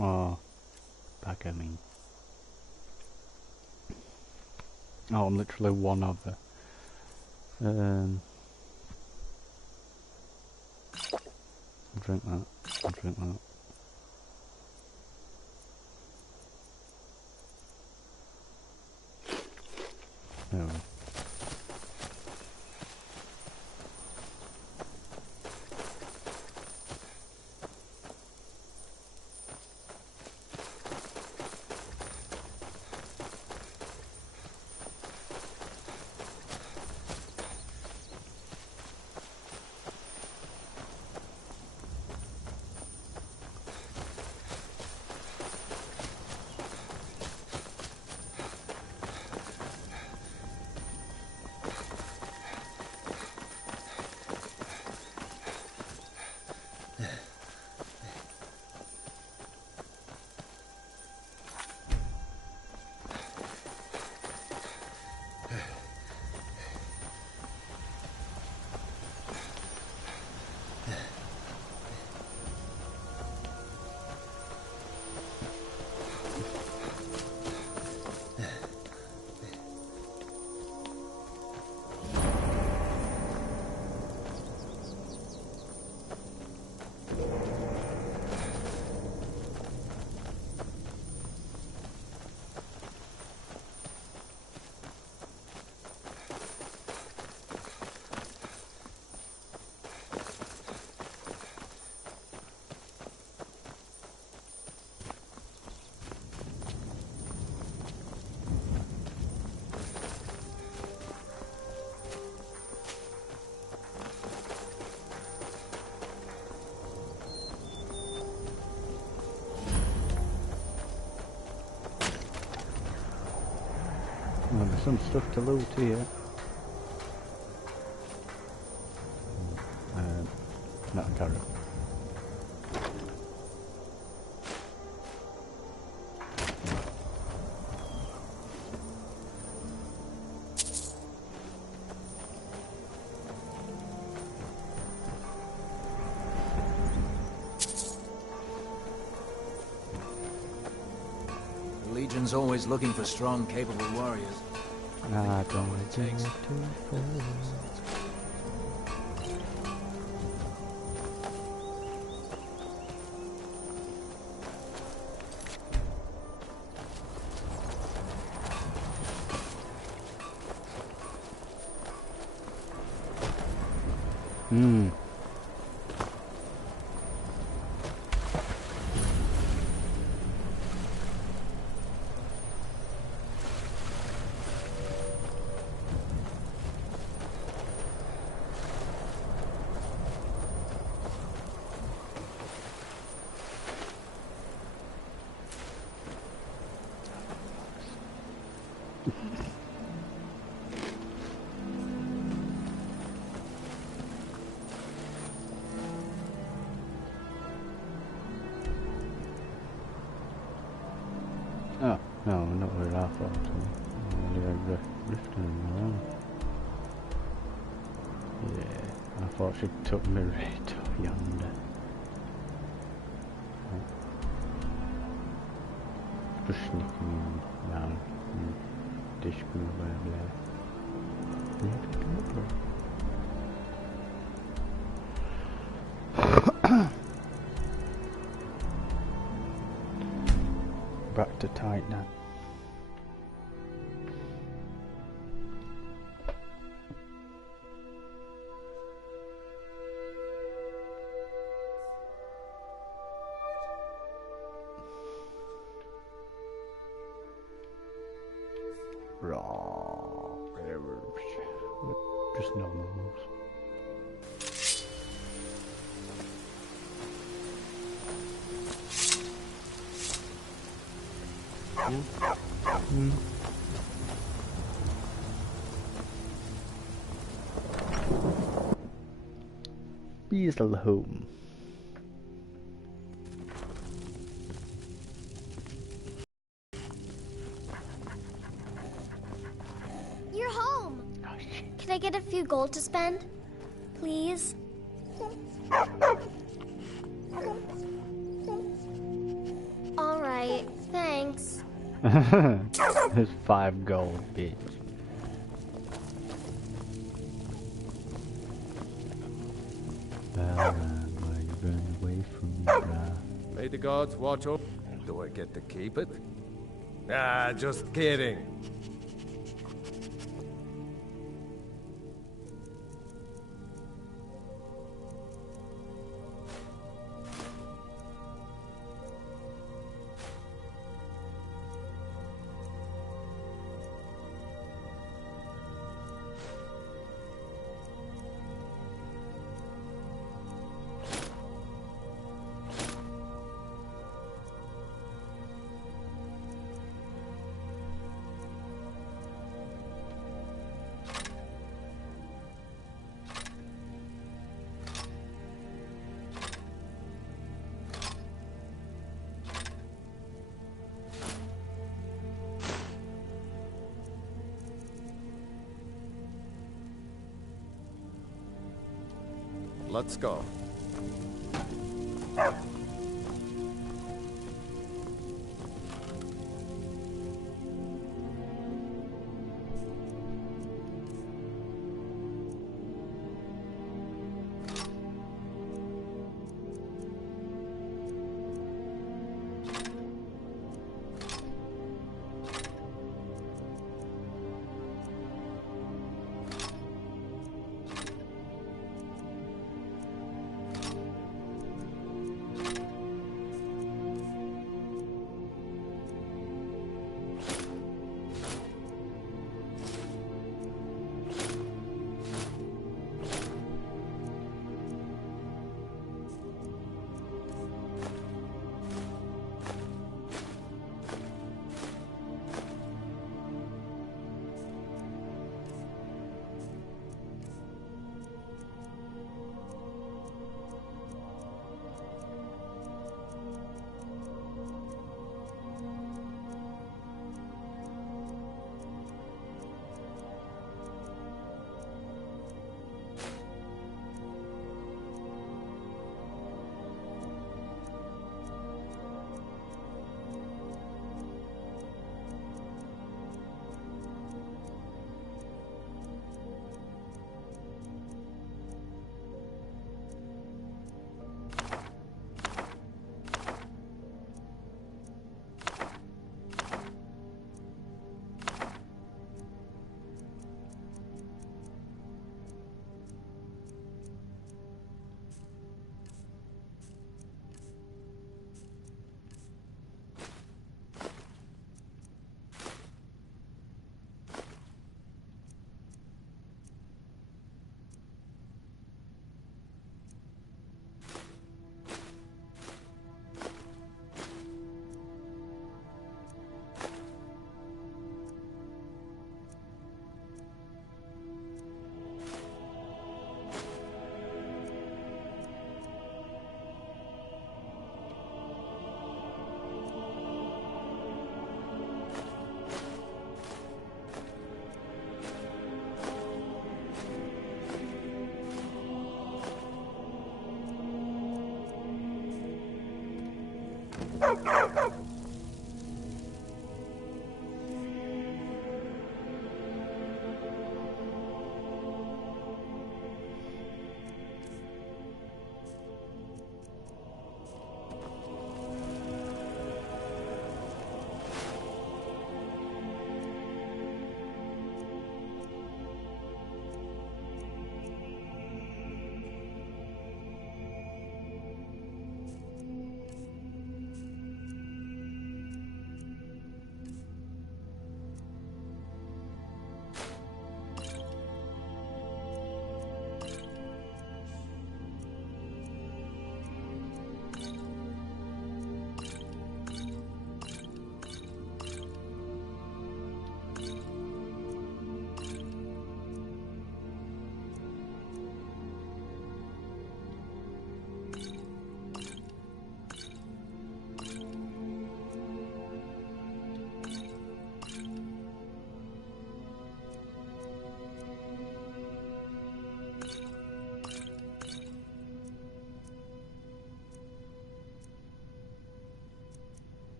Oh, back at me. Oh, I'm literally one of her. I'll drink that. I'll drink that. There we go. Well, there's some stuff to loot here. Not a carrot. The Legion's always looking for strong, capable warriors. I don't take it too far. Oh, No, not where I thought so. Only a rift around. Yeah, I thought she took me right up yonder. Just sneaking around and dishing over there. Back to Titan. Just normal moves. Beazle home. You're home. Can I get a few gold to spend? Please? Alright, thanks. There's 5 gold, bitch. Why you run away from me, bruh? May the gods watch over. Do I get to keep it? Ah, just kidding. Let's go.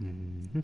Mhm.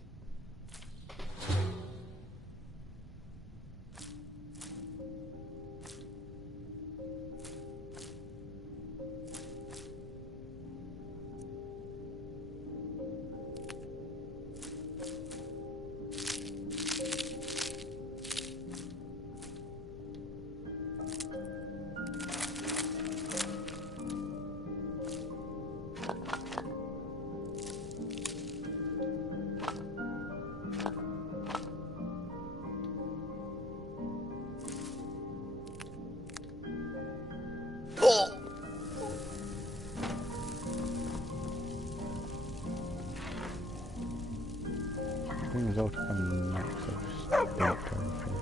I think there's all to come next. I'll just beat down for you.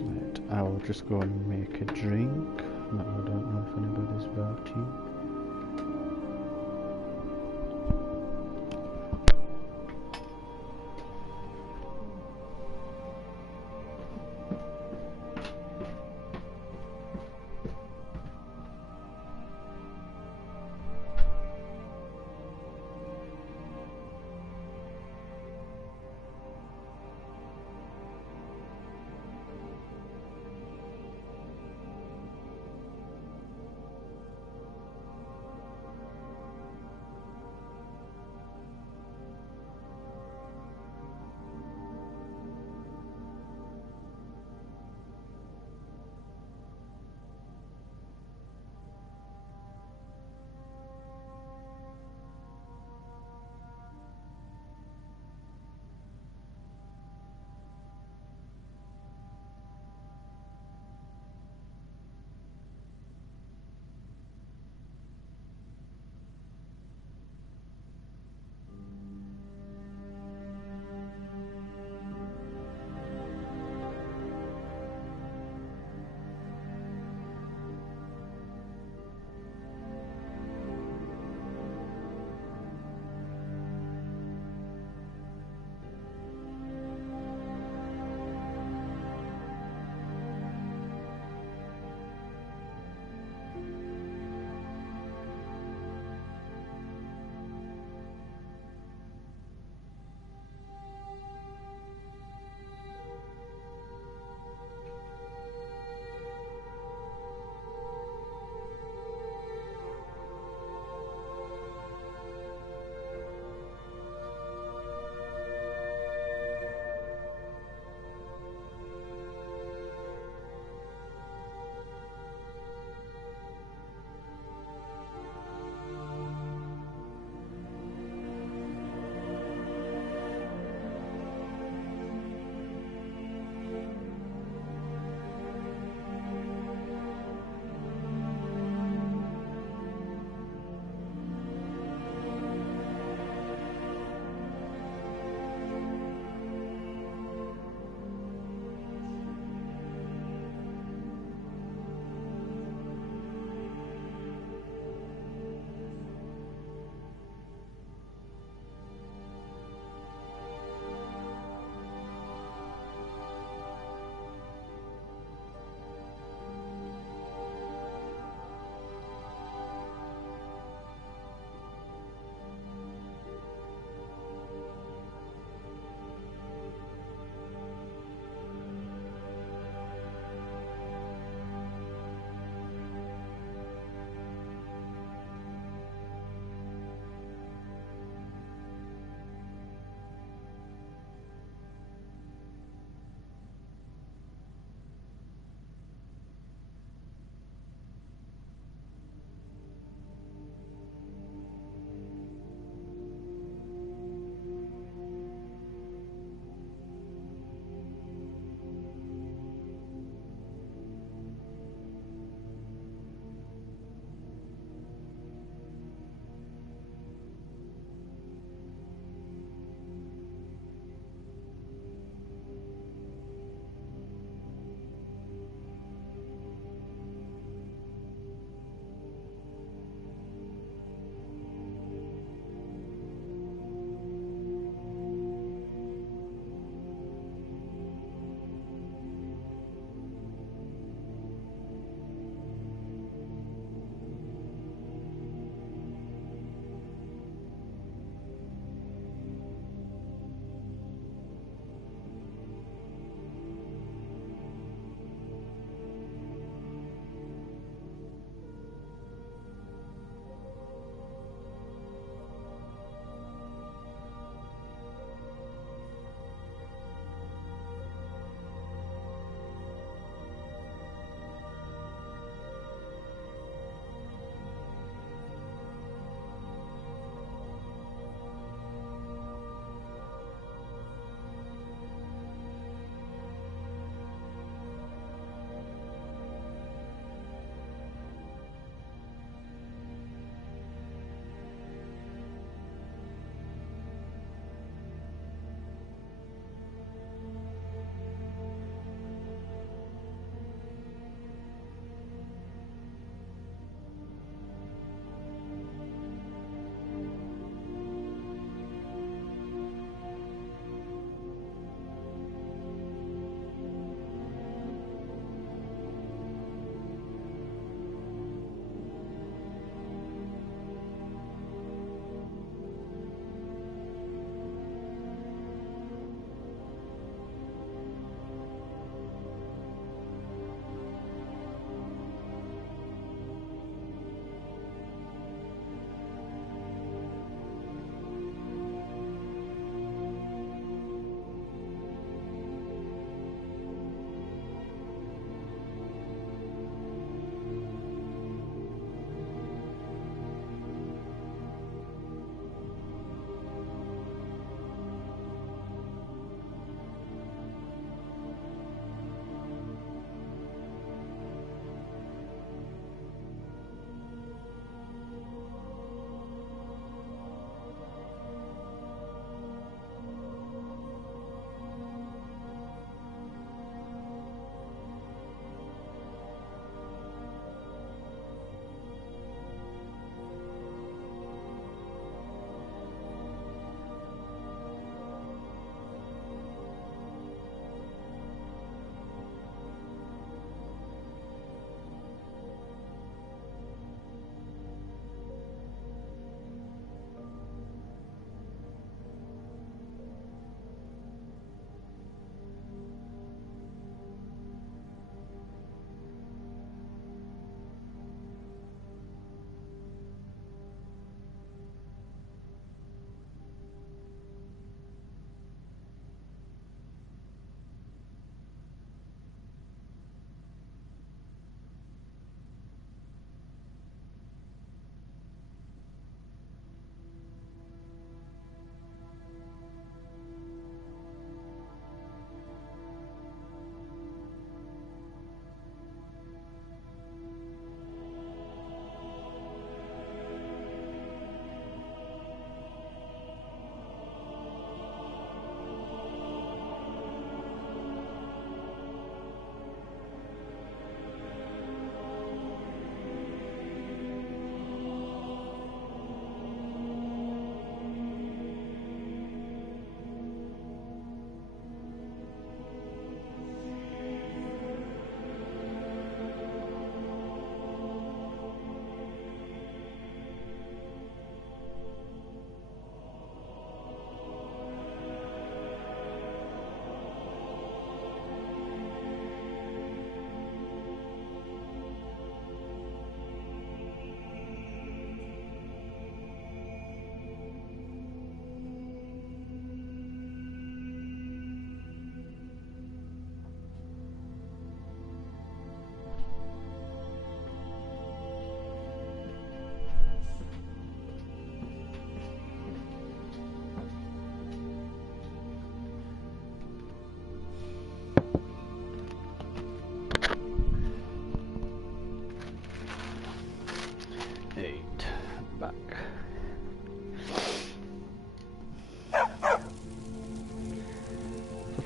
Right, I'll just go and make a drink. No, I don't know if anybody's about here.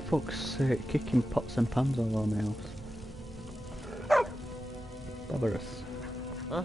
fuck's sake, kicking pots and pans all over my house. Barbarous. Huh?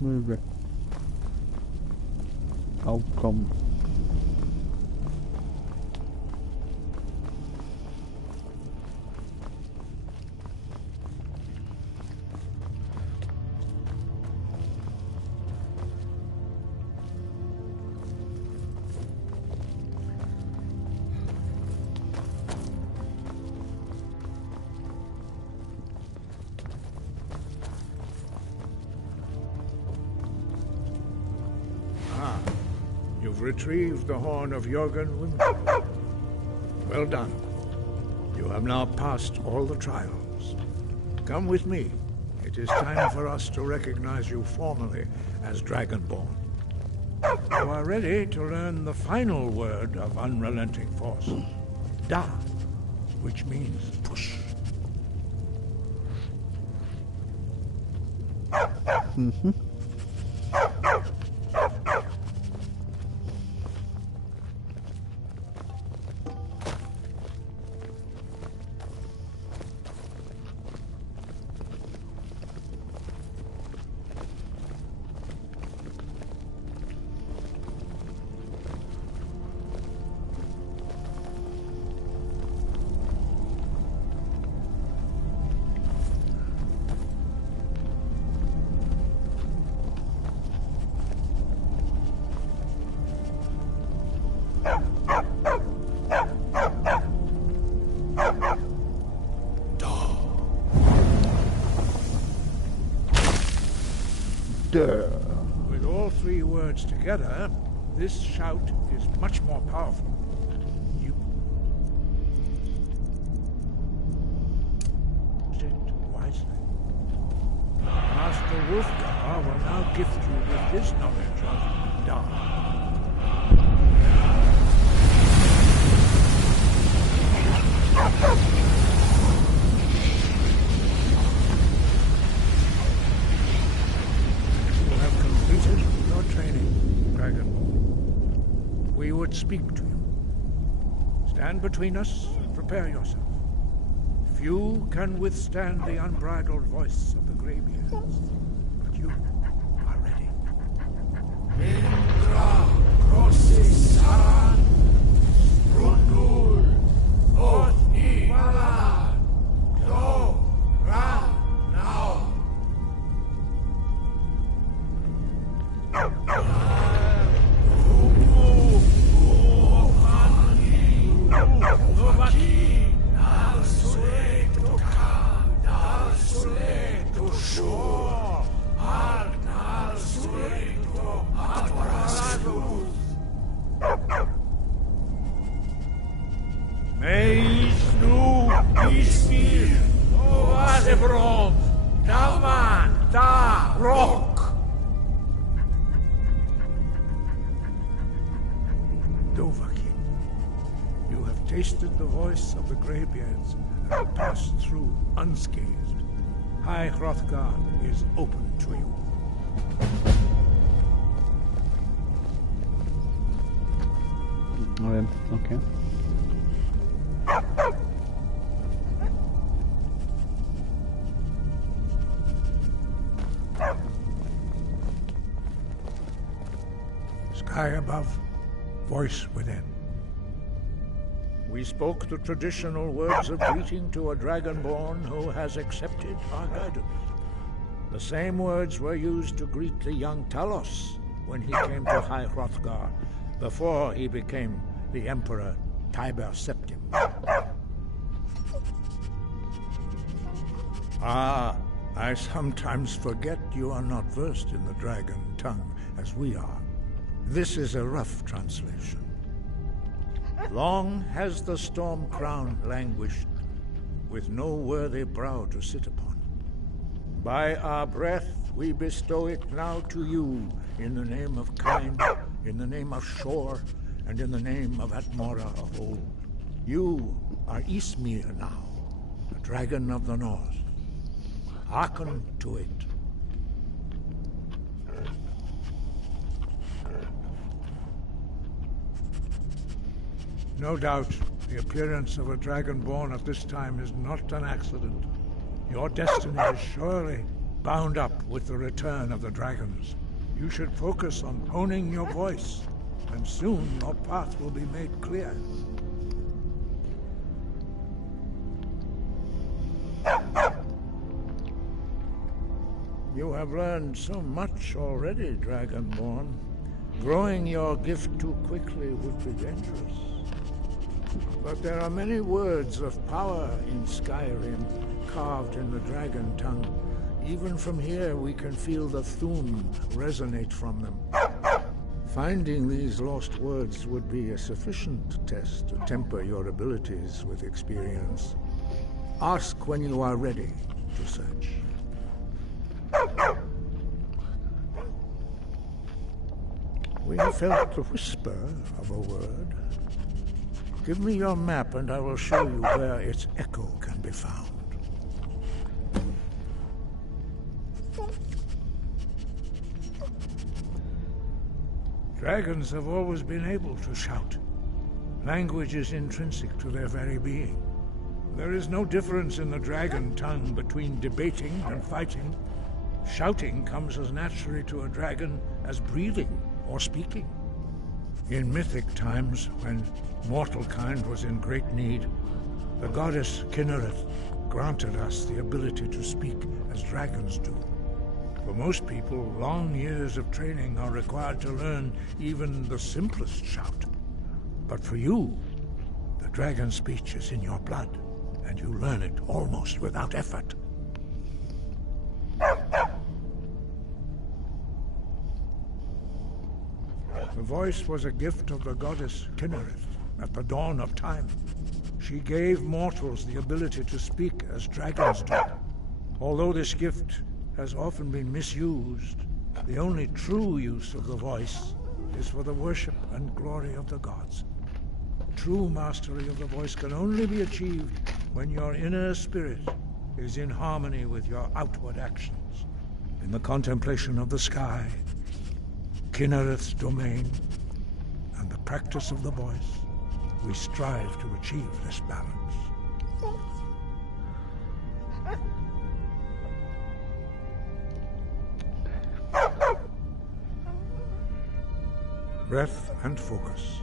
Move it. How come? You've retrieved the horn of Jörgen Wimberg. Well done. You have now passed all the trials. Come with me. It is time for us to recognize you formally as Dragonborn. You are ready to learn the final word of unrelenting force. Da, which means push. Mm-hmm. With all three words together, this shout is much more powerful. You use it wisely. Master Wolfgar will now gift you with his knowledge of Dark. We would speak to you. Stand between us and prepare yourself. Few can withstand the unbridled voice of the Greybeards, but you are ready. Indra Crosisan Rundul Oth Ibala Do Ran Now. tasted the voice of the Greybeards and passed through unscathed. High Hrothgar is open to you. Okay. Sky above, voice within. We spoke the traditional words of greeting to a dragonborn who has accepted our guidance. The same words were used to greet the young Talos when he came to High Hrothgar, before he became the Emperor Tiber Septim. Ah, I sometimes forget you are not versed in the dragon tongue as we are. This is a rough translation. Long has the storm crown languished, with no worthy brow to sit upon. By our breath we bestow it now to you, in the name of Kyne, in the name of Shor, and in the name of Atmora of old. You are Ysmir now, the dragon of the north. Hearken to it. No doubt, the appearance of a dragonborn at this time is not an accident. Your destiny is surely bound up with the return of the dragons. You should focus on honing your voice, and soon your path will be made clear. You have learned so much already, Dragonborn. Growing your gift too quickly would be dangerous. But there are many words of power in Skyrim, carved in the dragon tongue. Even from here we can feel the Thum resonate from them. Finding these lost words would be a sufficient test to temper your abilities with experience. Ask when you are ready to search. We have felt the whisper of a word. Give me your map and I will show you where its echo can be found. Dragons have always been able to shout. Language is intrinsic to their very being. There is no difference in the dragon tongue between debating and fighting. Shouting comes as naturally to a dragon as breathing or speaking. In mythic times, when mortal kind was in great need, the goddess Kynareth granted us the ability to speak as dragons do. For most people, long years of training are required to learn even the simplest shout. But for you, the dragon speech is in your blood, and you learn it almost without effort. The voice was a gift of the goddess Kynareth at the dawn of time. She gave mortals the ability to speak as dragons do. Although this gift has often been misused, the only true use of the voice is for the worship and glory of the gods. True mastery of the voice can only be achieved when your inner spirit is in harmony with your outward actions. In the contemplation of the sky, Kynareth's domain, and the practice of the voice, we strive to achieve this balance. Breath and focus.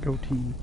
Go team.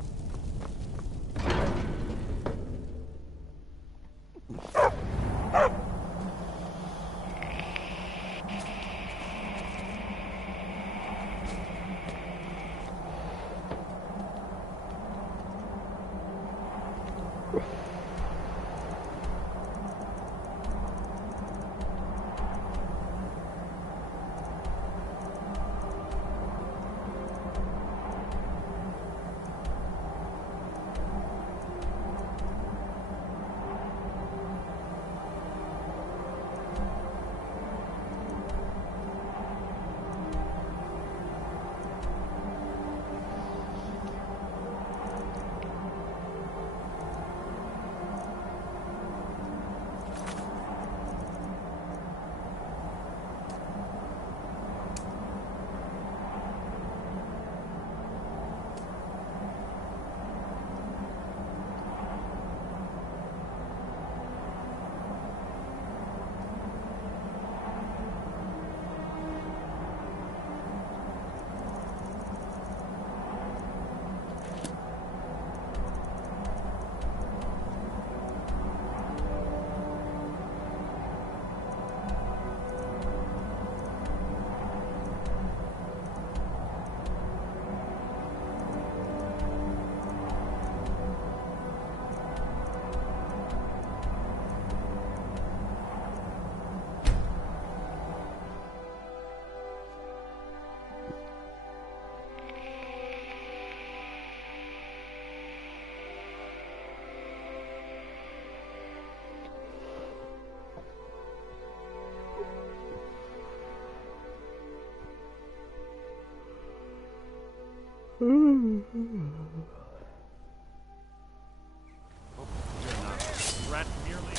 Rat merely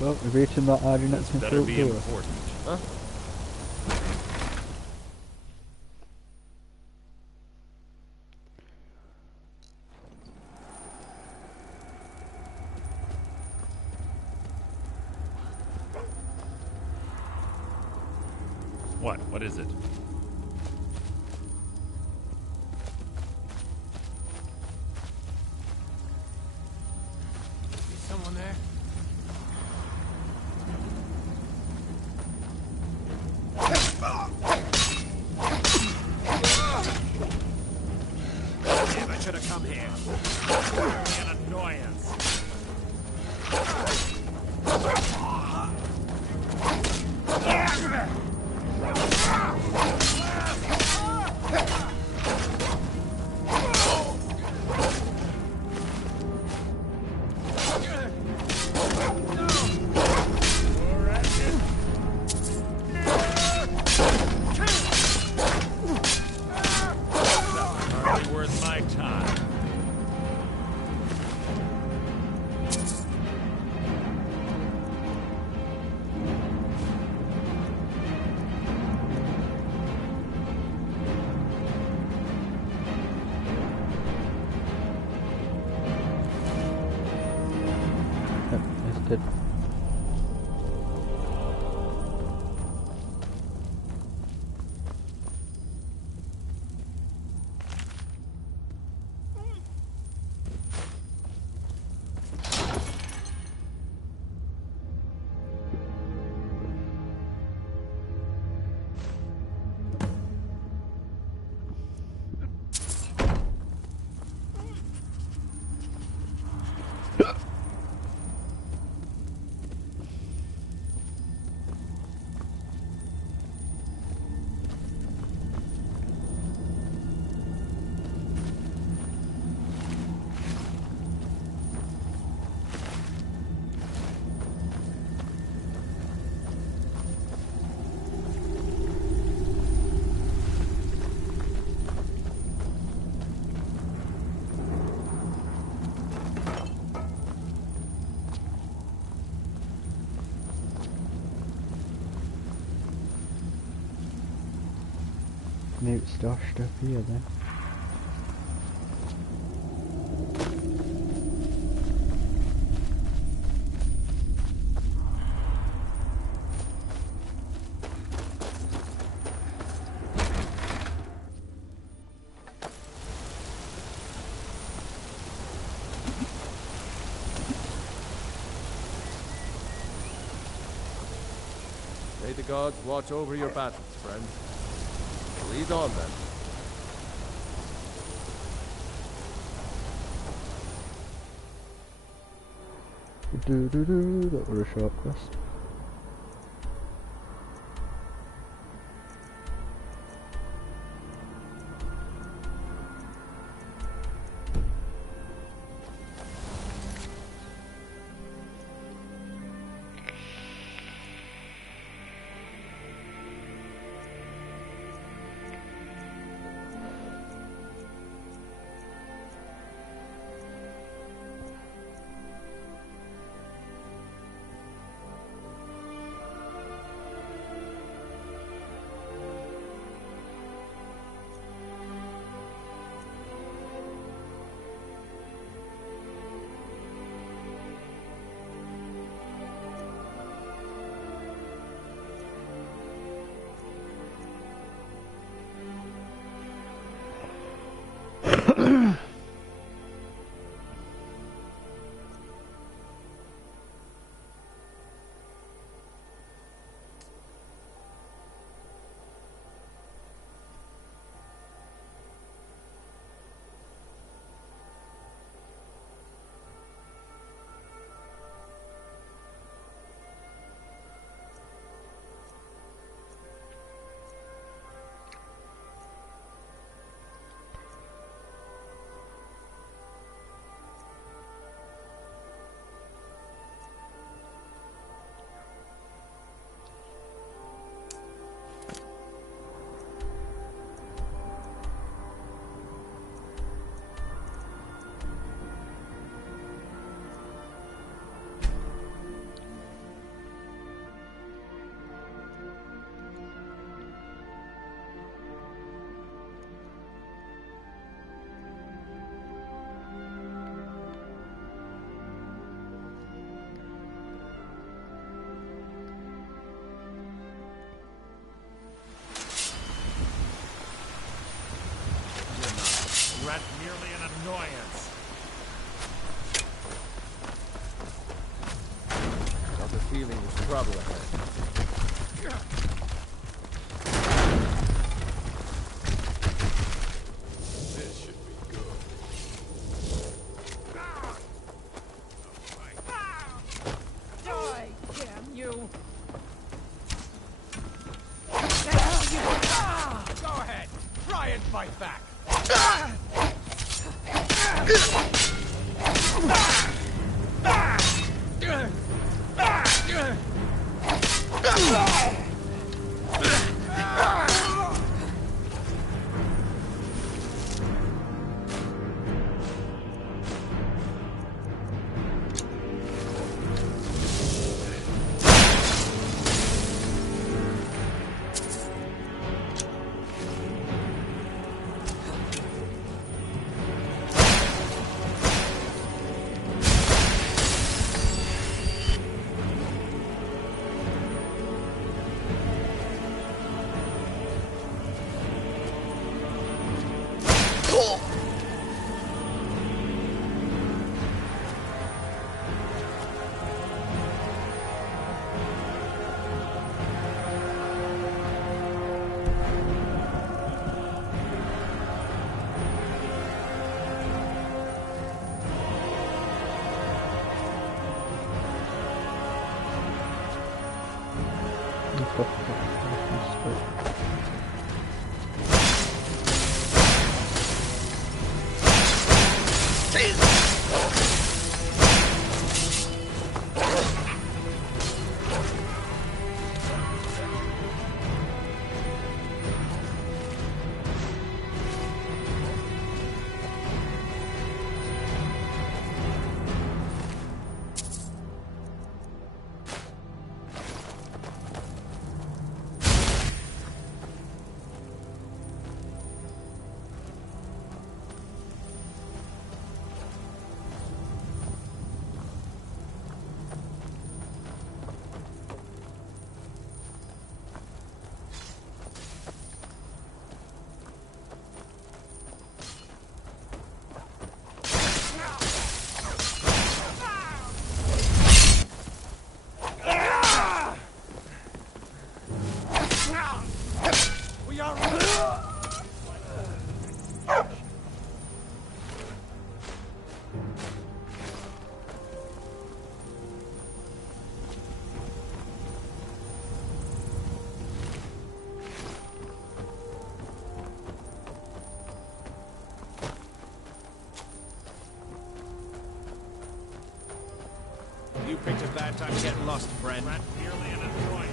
Well, we're reaching that Argonauts in better front be door. important. Huh? What? What is it? Is someone there? Damn, I should have come here. An annoyance. Hardly worth my time. It's good. Newt stashed up here then. May the gods watch over your battles, friend. Lead on, then. That was a short quest. Threat merely an annoyance. Got the feeling there's trouble ahead. This should be good. Die, damn you! Go ahead, try and fight back. You picked a bad time to get lost, friend. Rat nearly in a joint.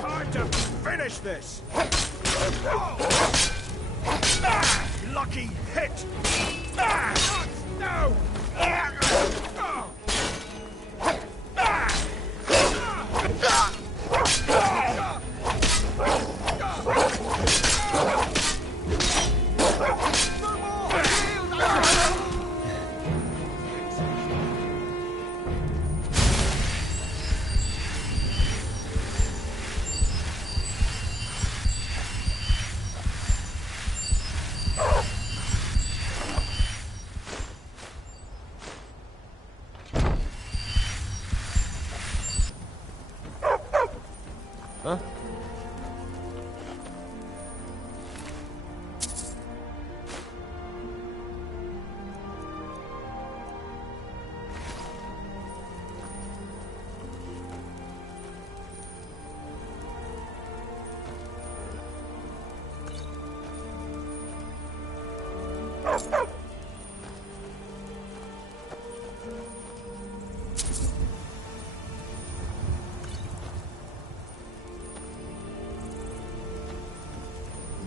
Time to finish this! Lucky hit! No! Huh?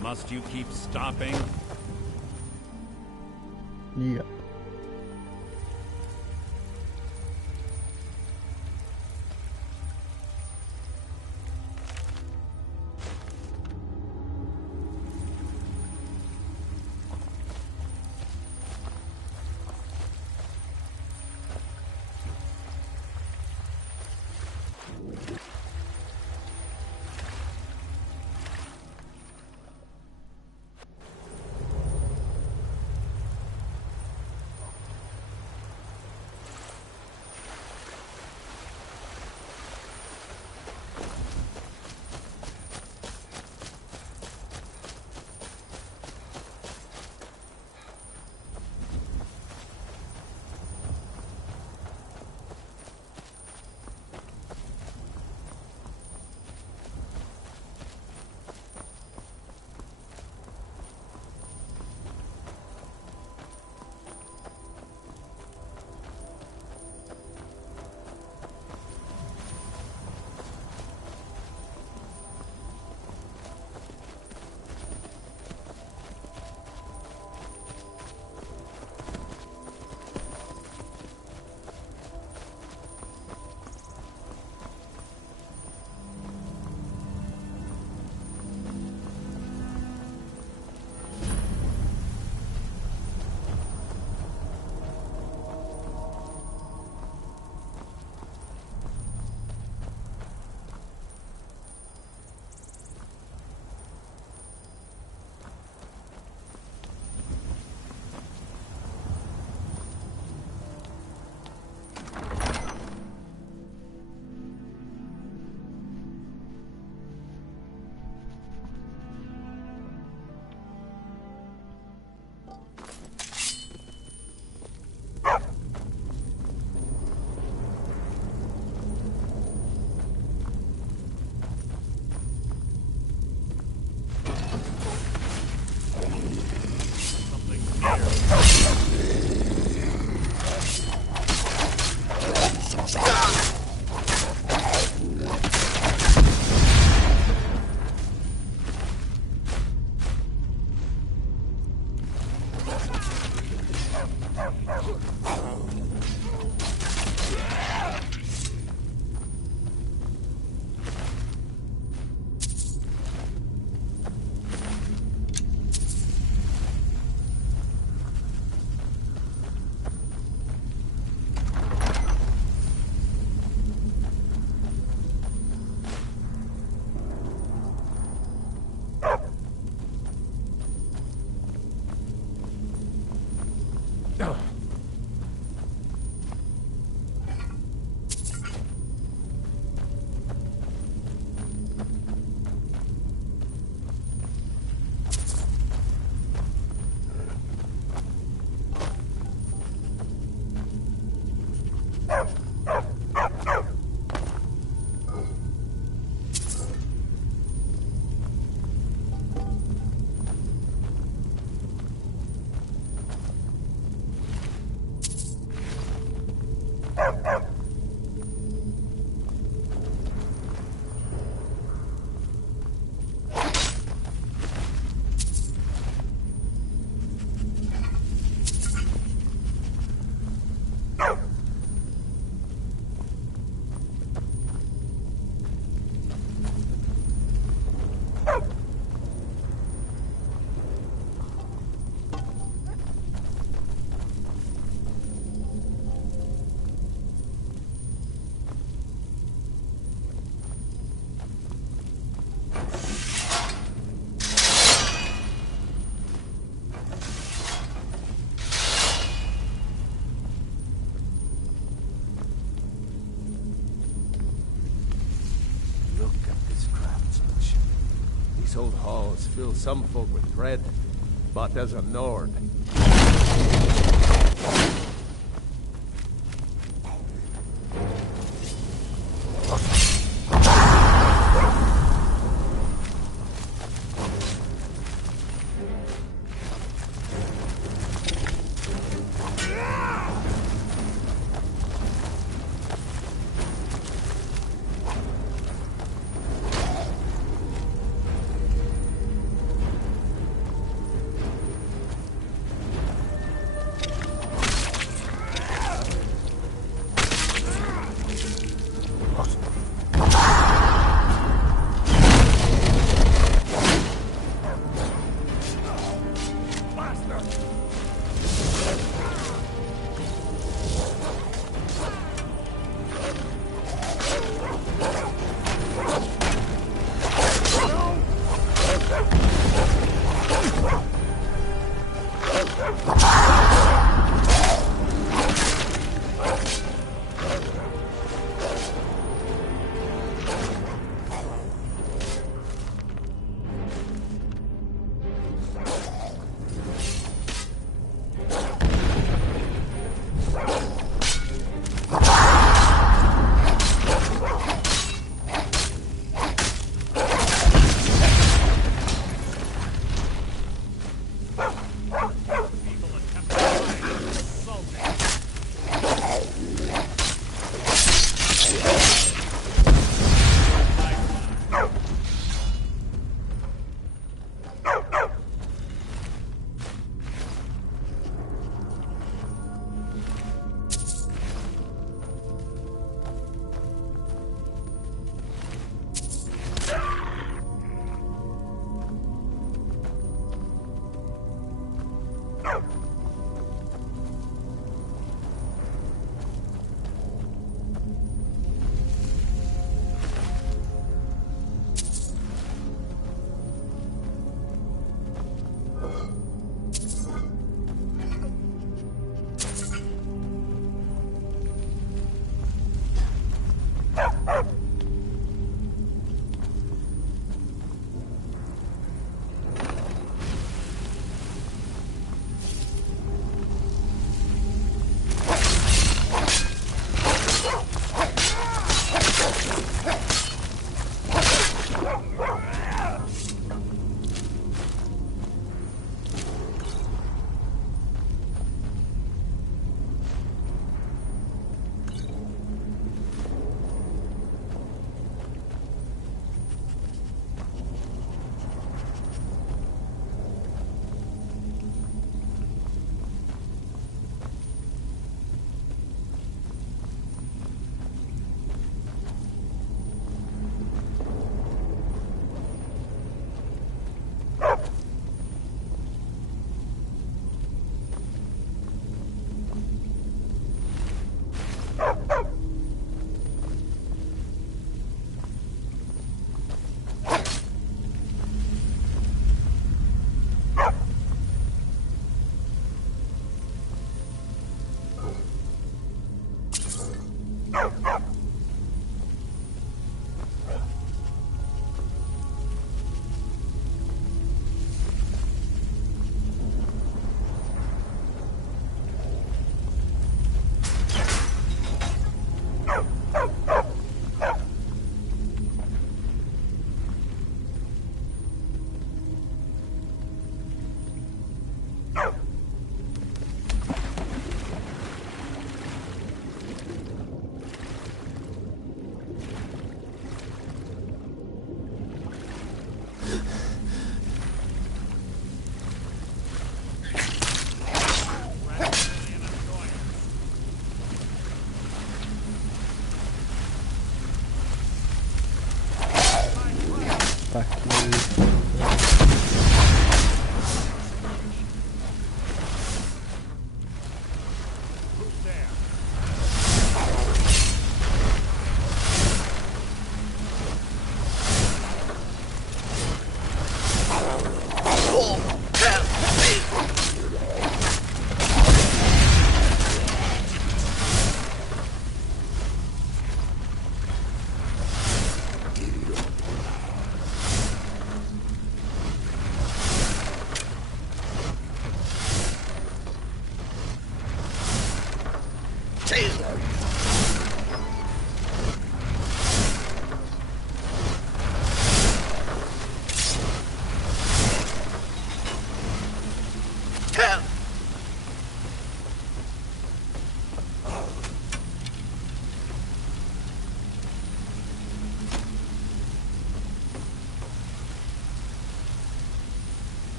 Must you keep stopping? Yep. must fill some folk with dread. But as a Nord,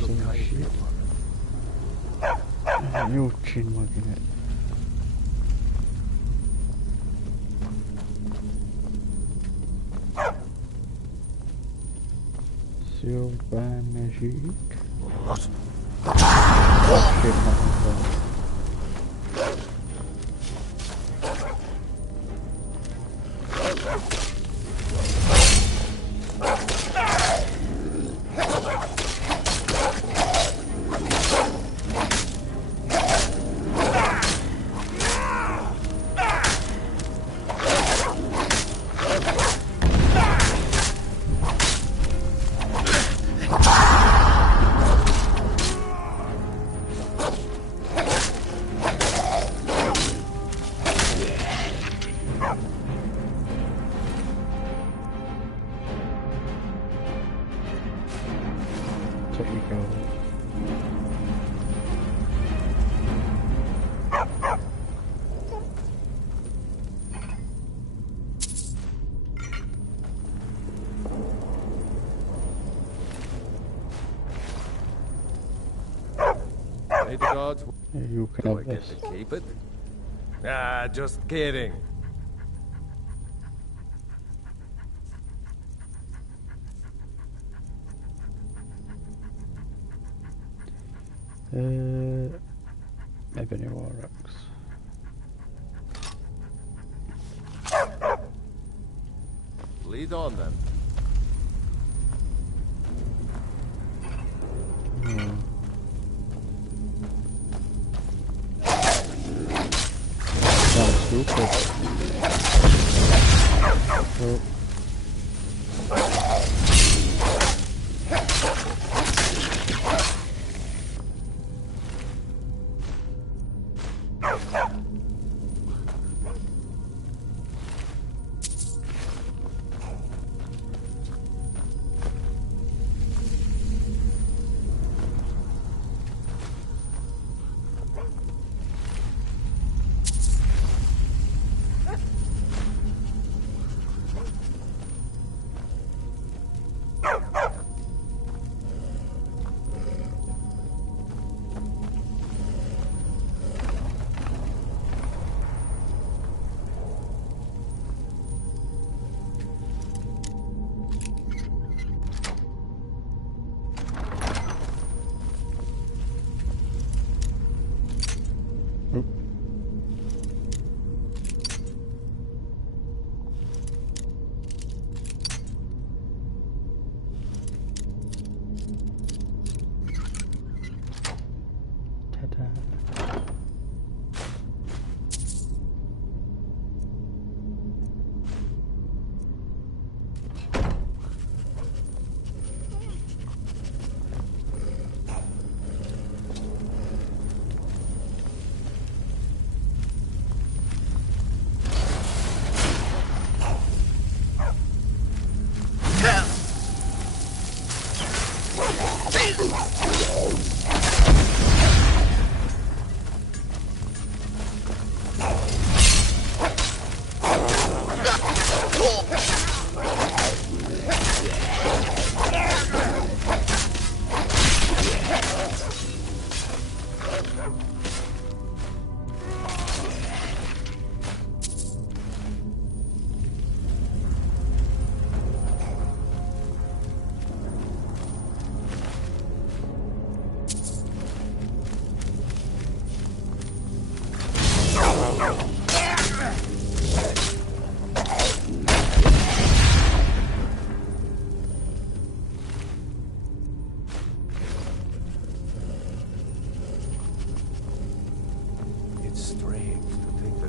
some shit. You're chin-wagging it. Silver magic. What? Shit, that was May the gods... you can Do I have get this. to keep it? Ah, just kidding. Maybe new Aurochs. Lead on then. Sounds stupid. Oh.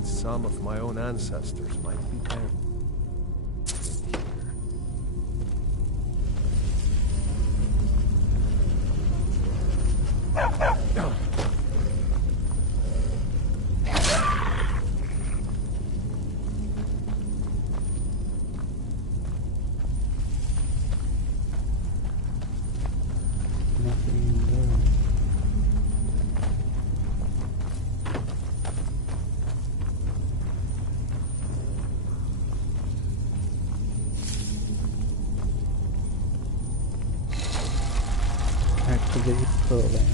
Some of my own ancestors might be buried. Nothing there. to the program.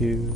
You.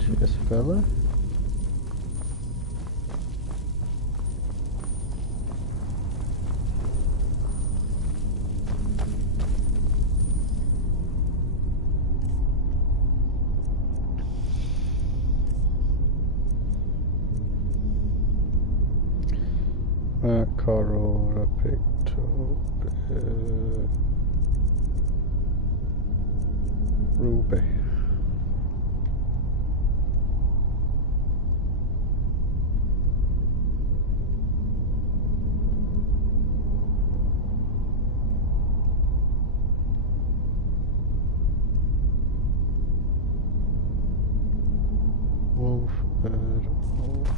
Cheers, fella. Corona picked up Ruby. Wolf, wolf.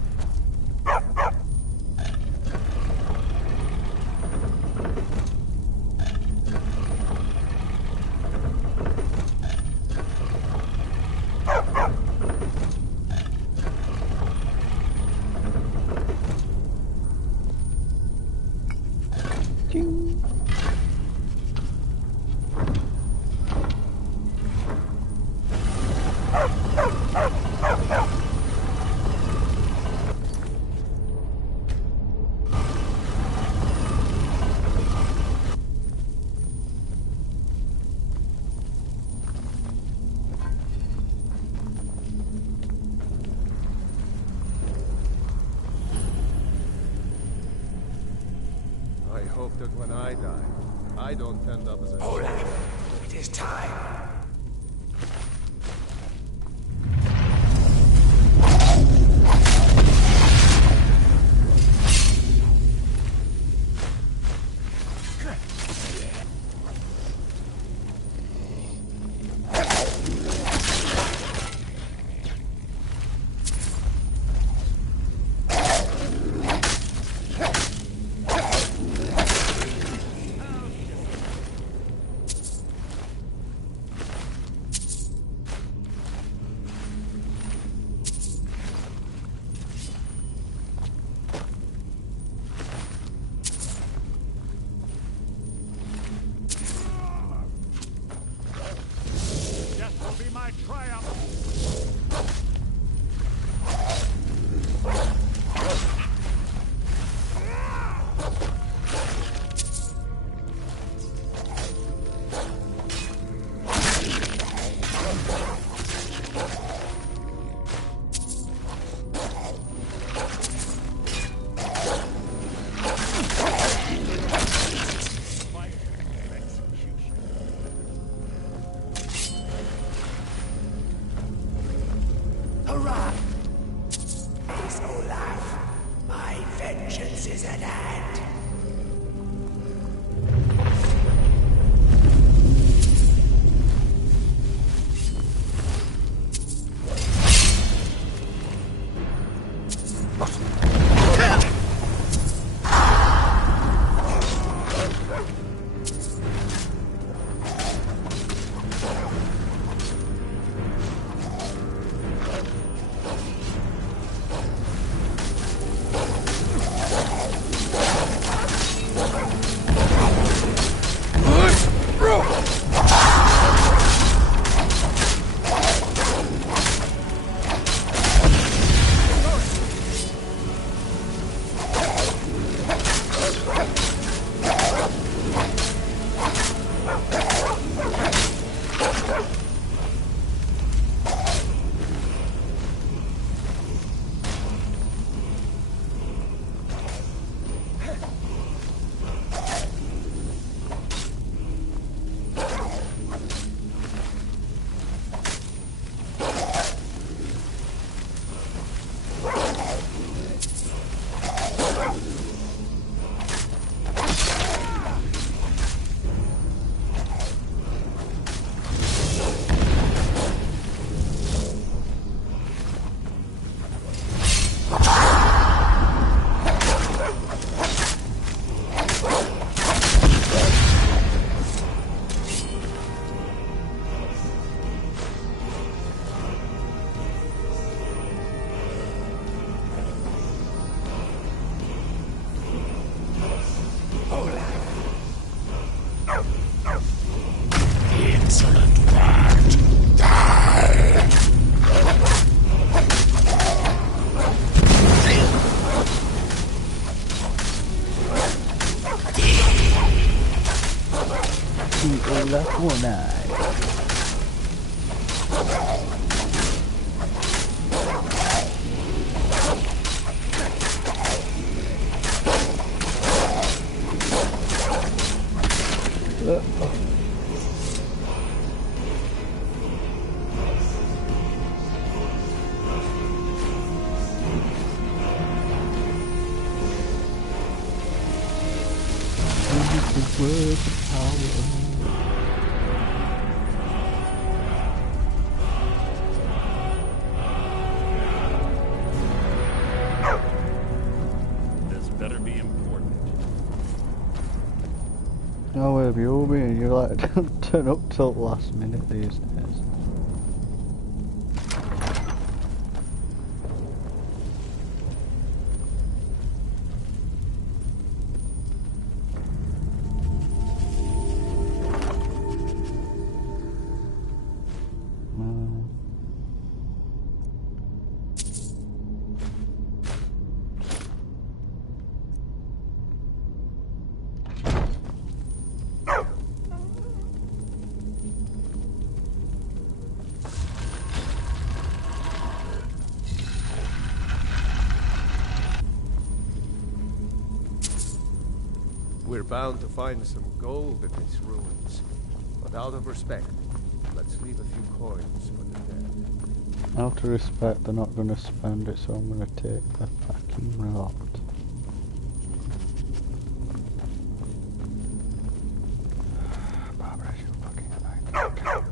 I hope that when I die, I don't end up as a... Olaf, it is time. One-eye. This better be important. Oh, where have you all been? You like don't turn up till the last minute these days. We're bound to find some gold in these ruins. But out of respect, let's leave a few coins for the dead. Out of respect, they're not going to spend it, so I'm going to take the fucking lot. Barbara, you fucking annoying.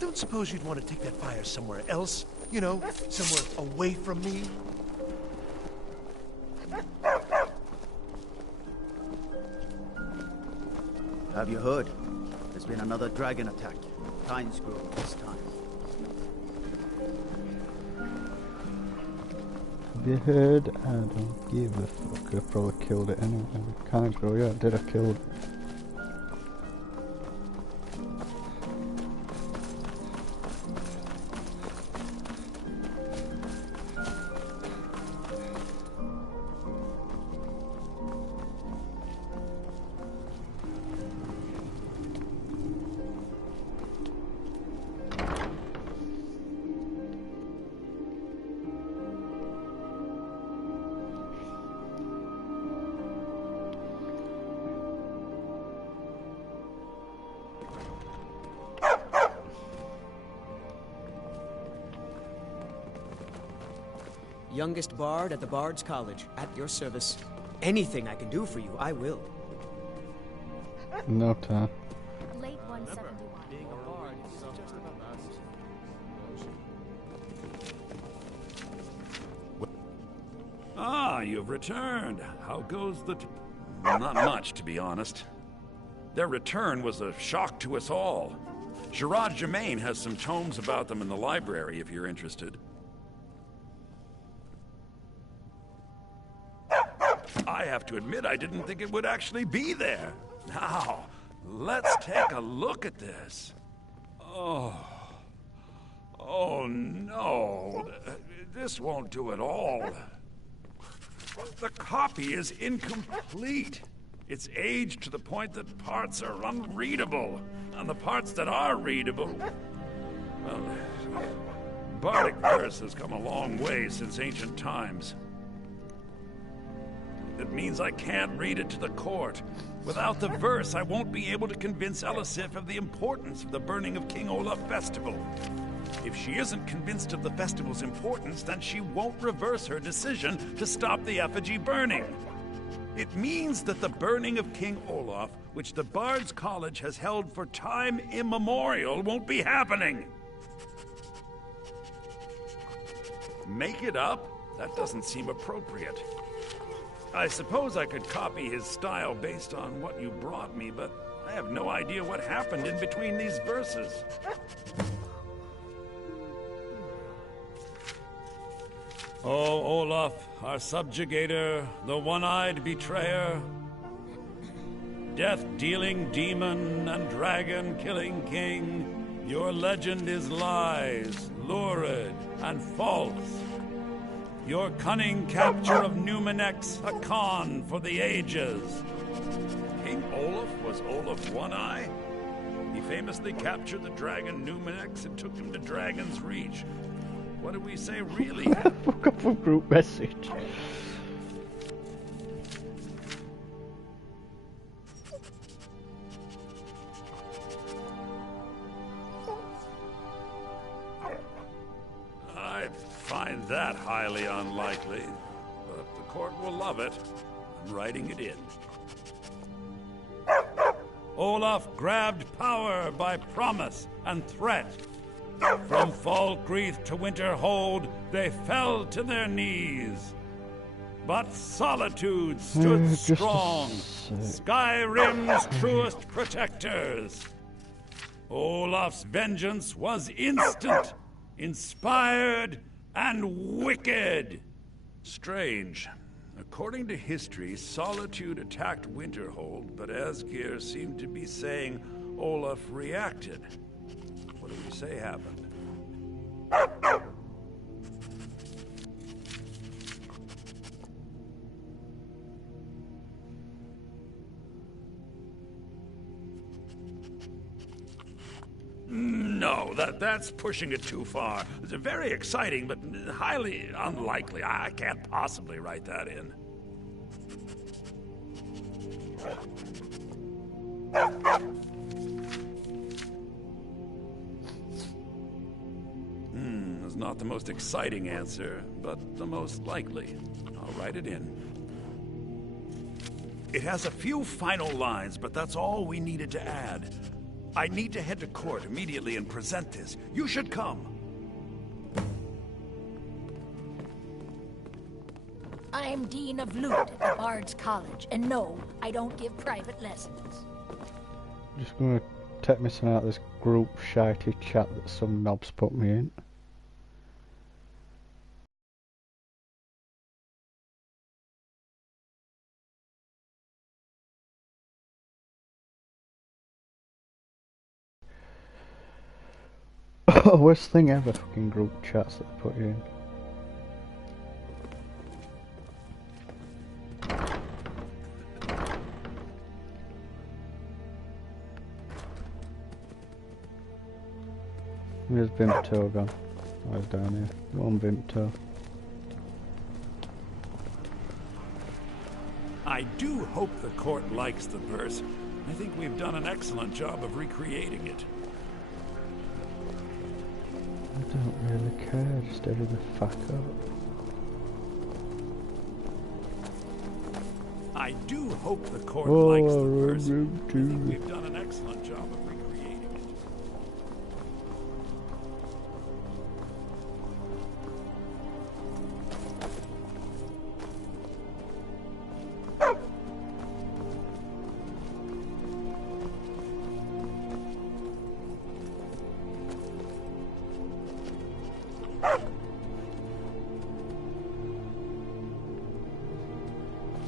Don't suppose you'd want to take that fire somewhere else? You know, somewhere away from me? Have you heard? There's been another dragon attack. Pines Grove this time. Have you heard? I don't give a fuck. I probably killed it anyway. Can't go, yeah, did I kill it? Youngest bard at the Bard's College, at your service. Anything I can do for you, I will. No time. Late 171. Being a bard is just about Ah, you've returned. How goes the... Not much, to be honest. Their return was a shock to us all. Gerard Germain has some tomes about them in the library, if you're interested. I have to admit, I didn't think it would actually be there. Now, let's take a look at this. Oh no. This won't do at all. The copy is incomplete. It's aged to the point that parts are unreadable. And the parts that are readable... Well, Bardic verse has come a long way since ancient times. It means I can't read it to the court. Without the verse, I won't be able to convince Elisif of the importance of the burning of King Olaf festival. If she isn't convinced of the festival's importance, then she won't reverse her decision to stop the effigy burning. It means that the burning of King Olaf, which the Bard's College has held for time immemorial, won't be happening. Make it up? That doesn't seem appropriate. I suppose I could copy his style based on what you brought me, but I have no idea what happened in between these verses. Oh, Olaf, our subjugator, the one-eyed betrayer, death-dealing demon and dragon-killing king, your legend is lies, lurid, and false. Your cunning capture of Numenex, a con for the ages. King Olaf was Olaf One-Eye? He famously captured the dragon Numenex and took him to Dragon's Reach. What did we say really happened? Fuck off a group message. I find that highly unlikely, but the court will love it. I'm writing it in. Olaf grabbed power by promise and threat. From Falkreath to Winterhold, they fell to their knees. But solitude stood strong, Skyrim's truest protectors. Olaf's vengeance was instant, inspired, and wicked. Strange. According to history, Solitude attacked Winterhold, but Asgeir seemed to be saying Olaf reacted. What do we say happened? No, that's pushing it too far. It's very exciting, but highly unlikely. I can't possibly write that in. It's not the most exciting answer, but the most likely. I'll write it in. It has a few final lines, but that's all we needed to add. I need to head to court immediately and present this. You should come. I'm Dean of Lute at the Bard's College, and no, I don't give private lessons. Just gonna take me out of this group shitey chat that some knobs put me in. Worst thing ever, fucking group chats that they put you in. Where's Bimpto gone? Oh, he's down here. One Bimpto. I do hope the court likes the verse. I think we've done an excellent job of recreating it. I don't really care, just hurry the fuck up. I do hope the court likes the verse. I think we've done an excellent job of recreating it.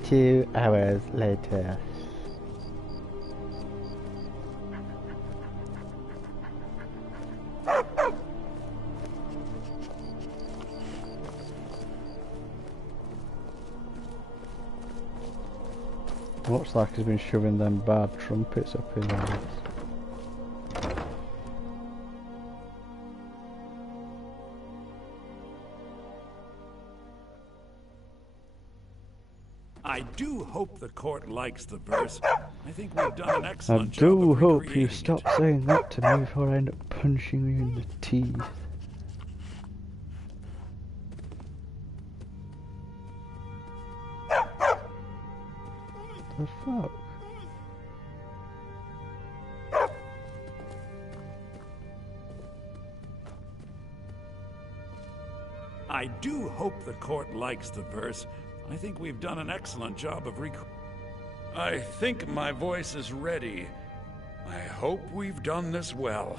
Two hours later. Looks like he's been shoving them bad trumpets up his ass. I do hope the court likes the verse. I think we've done an I excellent job do of hope you recreating stop saying that to me before I end up punching you in the teeth. The fuck? I do hope the court likes the verse. I think we've done an excellent job of I think my voice is ready. I hope we've done this well.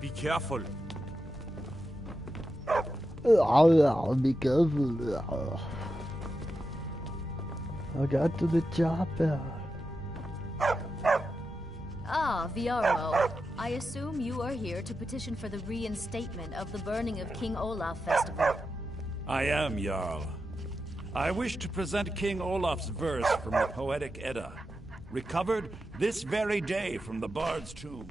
Be careful. Be careful. I got to the chopper. Ah, Viarmo. I assume you are here to petition for the reinstatement of the burning of King Olaf festival. I am, Jarl. I wish to present King Olaf's verse from the Poetic Edda, recovered this very day from the Bard's tomb.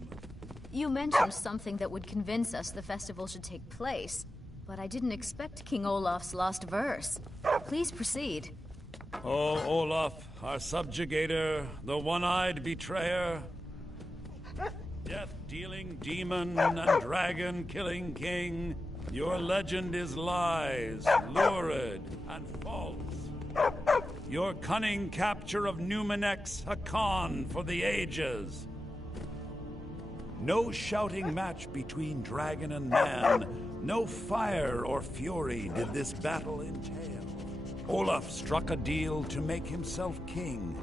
You mentioned something that would convince us the festival should take place, but I didn't expect King Olaf's lost verse. Please proceed. O Olaf, our subjugator, the one-eyed betrayer, death-dealing demon and dragon-killing king, your legend is lies, lurid, and false. Your cunning capture of Numenex, a con for the ages. No shouting match between dragon and man, no fire or fury did this battle entail. Olaf struck a deal to make himself king.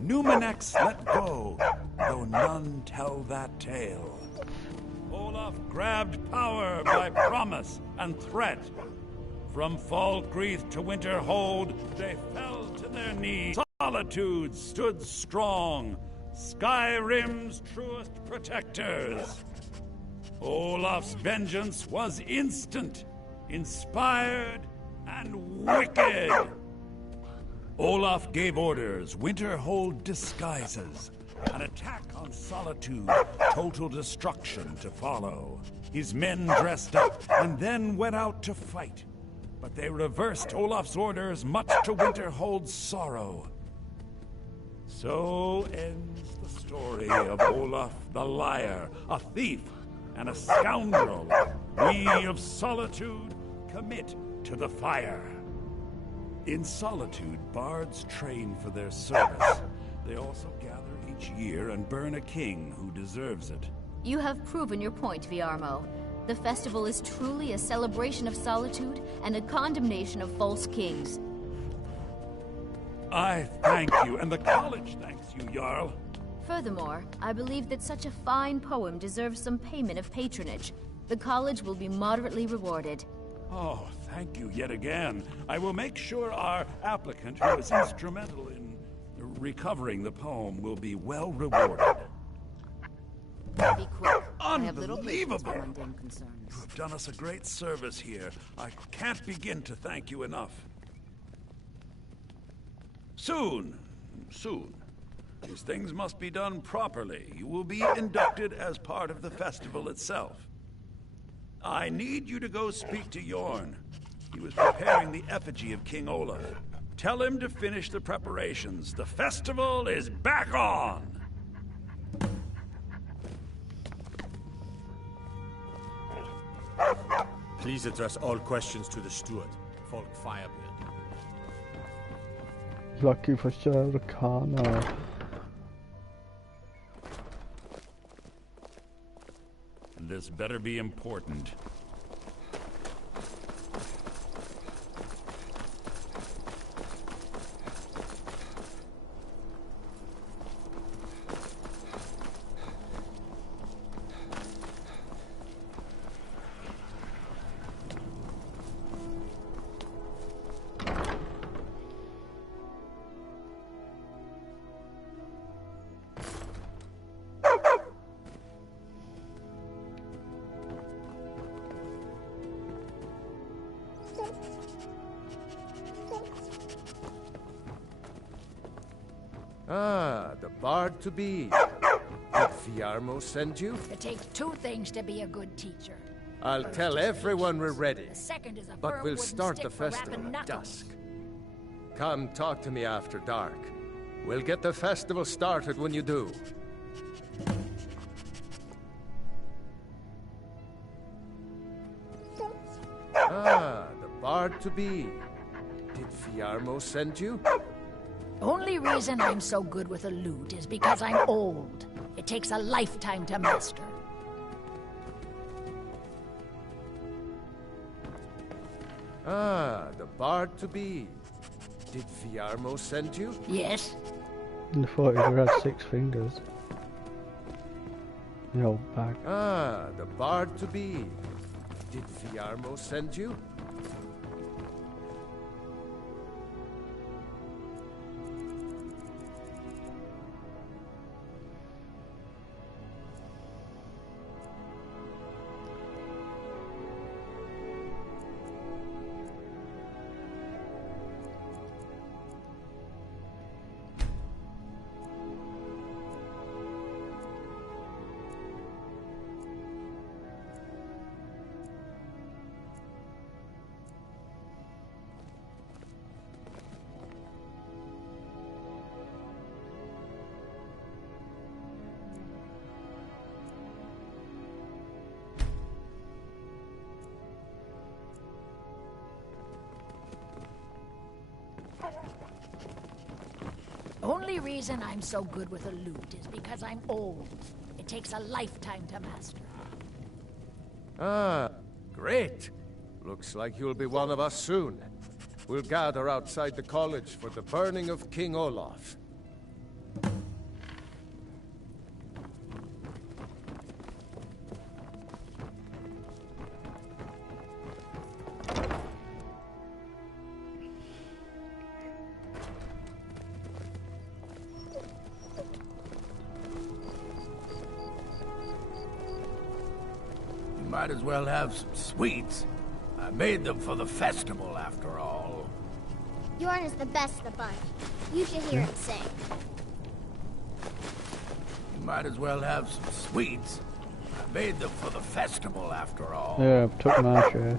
Numenex let go, though none tell that tale. Olaf grabbed power by promise and threat. From Falkreath to Winterhold, they fell to their knees. Solitude stood strong, Skyrim's truest protectors. Olaf's vengeance was instant, inspired, and wicked. Olaf gave orders, Winterhold disguises, an attack on Solitude, total destruction to follow. His men dressed up and then went out to fight. But they reversed Olaf's orders, much to Winterhold's sorrow. So ends the story of Olaf the liar, a thief, and a scoundrel. We of Solitude commit to the fire. In Solitude, bards train for their service. They also gather each year and burn a king who deserves it. You have proven your point, Viarmo. The festival is truly a celebration of solitude and a condemnation of false kings. I thank you, and the college thanks you, Jarl. Furthermore, I believe that such a fine poem deserves some payment of patronage. The college will be moderately rewarded. Oh, thank you yet again. I will make sure our applicant, who was instrumental in recovering the poem, will be well rewarded. Be quick. I have little patience Unbelievable! for mundane concerns. You have done us a great service here. I can't begin to thank you enough. Soon. These things must be done properly. You will be inducted as part of the festival itself. I need you to go speak to Yorn. He was preparing the effigy of King Olaf. Tell him to finish the preparations. The festival is back on! Please address all questions to the steward, Folk Firebeard. Lucky for Sir Connor. This better be important. Ah, the bard to be. Did Fiarmo send you? It takes two things to be a good teacher. I'll First tell is everyone we're patience. ready. The second is a But firm we'll wooden start stick the for festival rapping at knuckles. dusk. Come talk to me after dark. We'll get the festival started when you do. Ah, the bard to be. Did Fiarmo send you? Only reason I'm so good with a lute is because I'm old. It takes a lifetime to master. Ah, the bard to be. Did Fiarmo send you? Yes. I thought he had 6 fingers. The old bag. Ah, the bard to be. Did Fiarmo send you? Only reason I'm so good with a lute is because I'm old. It takes a lifetime to master. Ah, great. Looks like you'll be one of us soon. We'll gather outside the college for the burning of King Olaf. Might as well have some sweets. I made them for the festival, after all. Yorn is the best of the bunch. You should hear him sing. Might as well have some sweets. I made them for the festival, after all. Yeah, I took my share.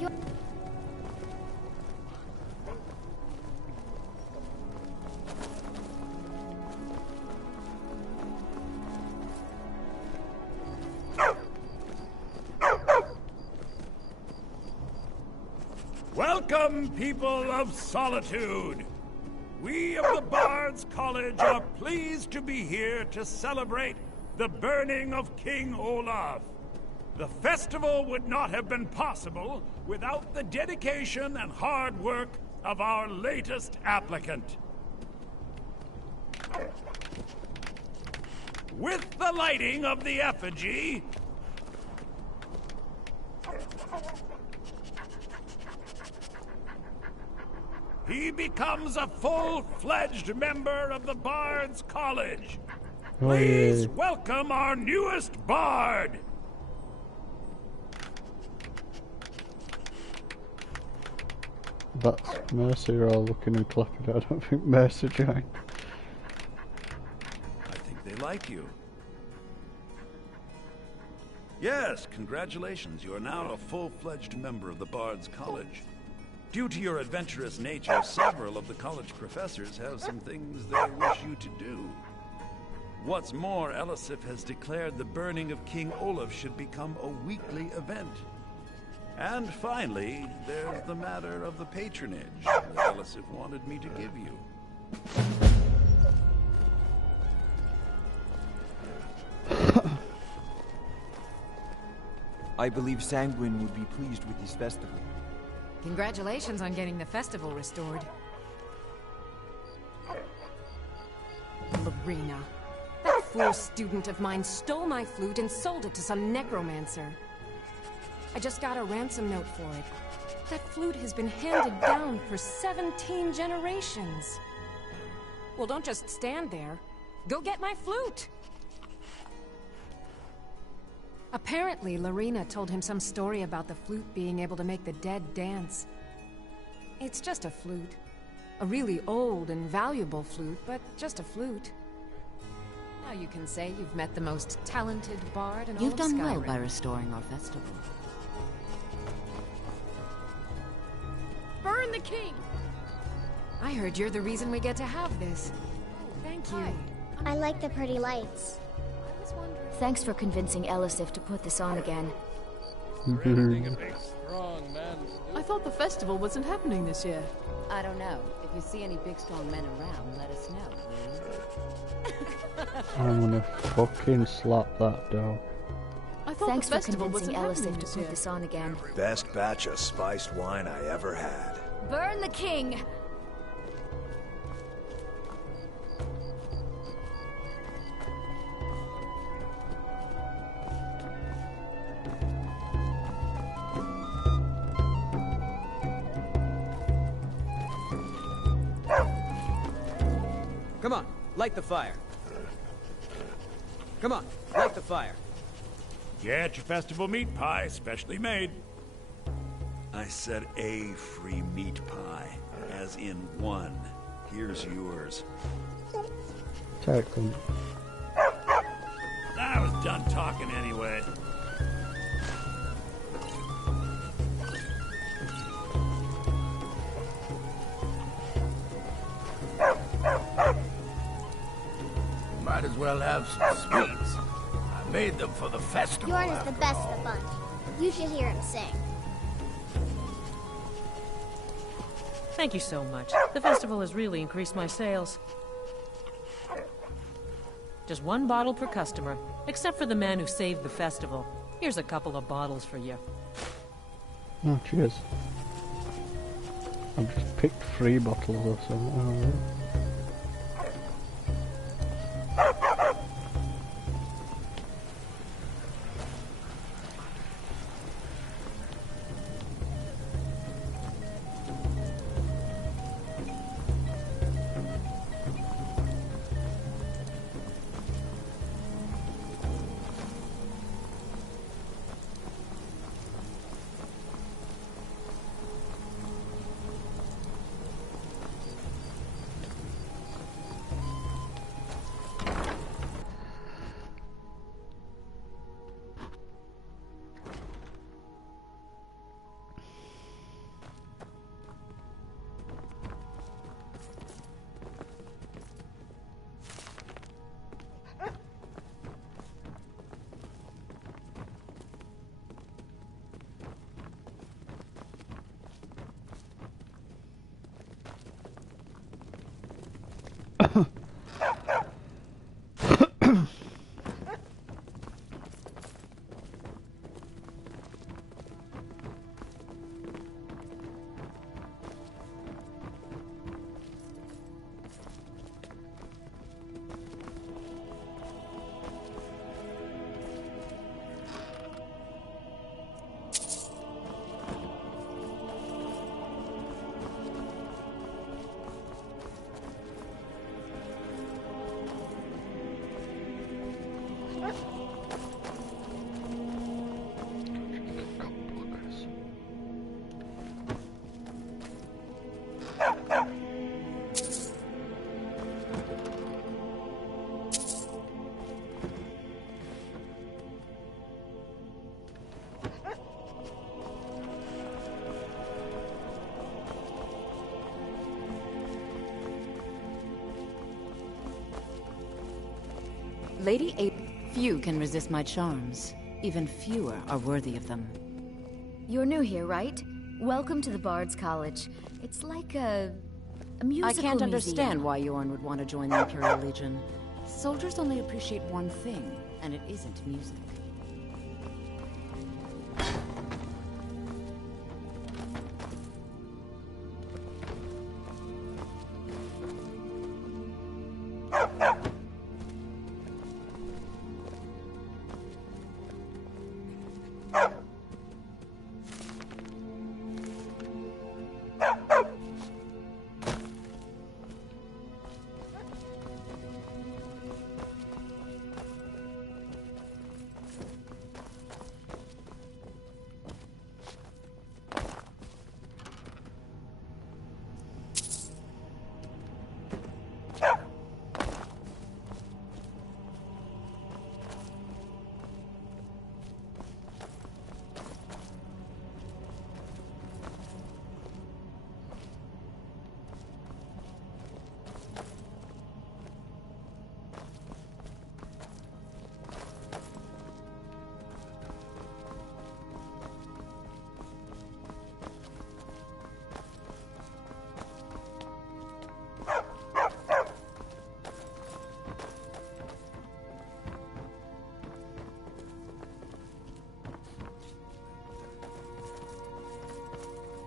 Welcome, people of Solitude! We of the Bard's College are pleased to be here to celebrate the burning of King Olaf. The festival would not have been possible without the dedication and hard work of our latest applicant. With the lighting of the effigy, he becomes a full-fledged member of the Bard's College. Please welcome our newest Bard! That's Mercy all looking and clapping. I don't think Mercy joined. I think they like you. Yes, congratulations. You are now a full-fledged member of the Bard's College. Due to your adventurous nature, several of the college professors have some things they wish you to do. What's more, Elisif has declared the burning of King Olaf should become a weekly event. And finally, there's the matter of the patronage that Elisif wanted me to give you. I believe Sanguine would be pleased with this festival. Congratulations on getting the festival restored. Lorena. That fool student of mine stole my flute and sold it to some necromancer. I just got a ransom note for it. That flute has been handed down for 17 generations. Well, don't just stand there. Go get my flute! Apparently, Lorena told him some story about the flute being able to make the dead dance. It's just a flute. A really old and valuable flute, but just a flute. Now you can say you've met the most talented bard in all of Skyrim. You've done well by restoring our festival. Burn the king! I heard you're the reason we get to have this. Thank you. I like the pretty lights. Thanks for convincing Elisif to put this on again. I thought the festival wasn't happening this year. I don't know. If you see any big strong men around, let us know, please. I'm gonna fucking slap that dog. I thought Thanks the for festival convincing wasn't Elisif happening to this put year. this on again. Best batch of spiced wine I ever had. Burn the king! Come on, light the fire. Come on, light the fire. Get your festival meat pie, specially made. I said a free meat pie, as in one. Here's yours. Take them. I was done talking anyway. Might as well have some sweets. I made them for the festival. Bjorn is the best of the bunch. You should hear him sing. Thank you so much. The festival has really increased my sales. Just one bottle per customer, except for the man who saved the festival. Here's a couple of bottles for you. Oh, cheers. I've just picked 3 bottles or something. Lady A. Few can resist my charms. Even fewer are worthy of them. You're new here, right? Welcome to the Bard's College. It's like a musical I can't understand museum. why Yorn would want to join the Imperial Legion. Soldiers only appreciate one thing, and it isn't music.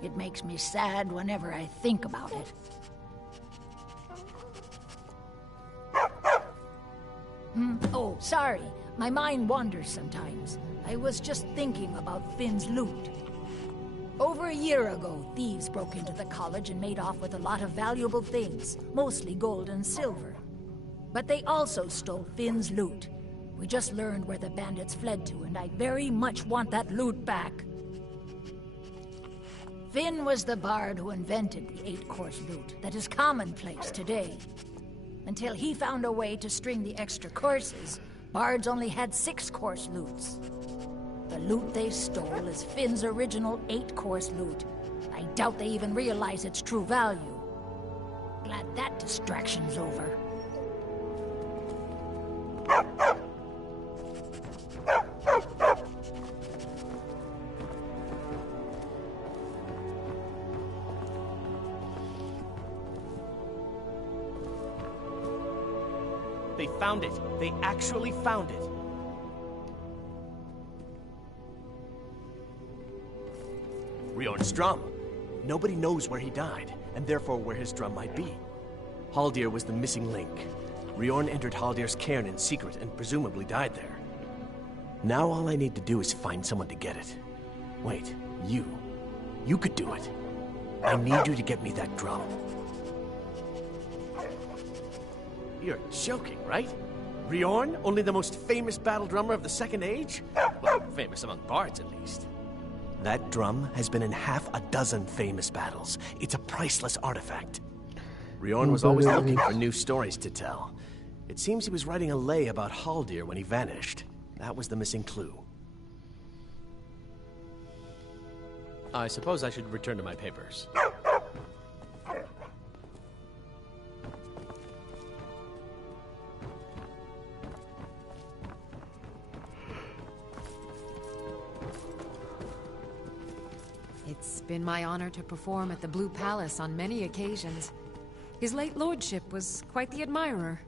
It makes me sad whenever I think about it. Oh, sorry. My mind wanders sometimes. I was just thinking about Finn's loot. Over a year ago, thieves broke into the college and made off with a lot of valuable things, mostly gold and silver. But they also stole Finn's loot. We just learned where the bandits fled to, and I very much want that loot back. Finn was the bard who invented the 8-course loot that is commonplace today. Until he found a way to string the extra courses, bards only had 6-course loots. The loot they stole is Finn's original 8-course loot. I doubt they even realize its true value. Glad that distraction's over. They found it. They actually found it. Riorn's drum. Nobody knows where he died, and therefore where his drum might be. Haldir was the missing link. Riorn entered Haldir's cairn in secret and presumably died there. Now all I need to do is find someone to get it. Wait, you. You could do it. I need you to get me that drum. You're joking, right? Riorn, only the most famous battle drummer of the Second Age? Well, famous among bards, at least. That drum has been in half a dozen famous battles. It's a priceless artifact. Riorn was always looking for new stories to tell. It seems he was writing a lay about Haldir when he vanished. That was the missing clue. I suppose I should return to my papers. It's been my honor to perform at the Blue Palace on many occasions. His late lordship was quite the admirer.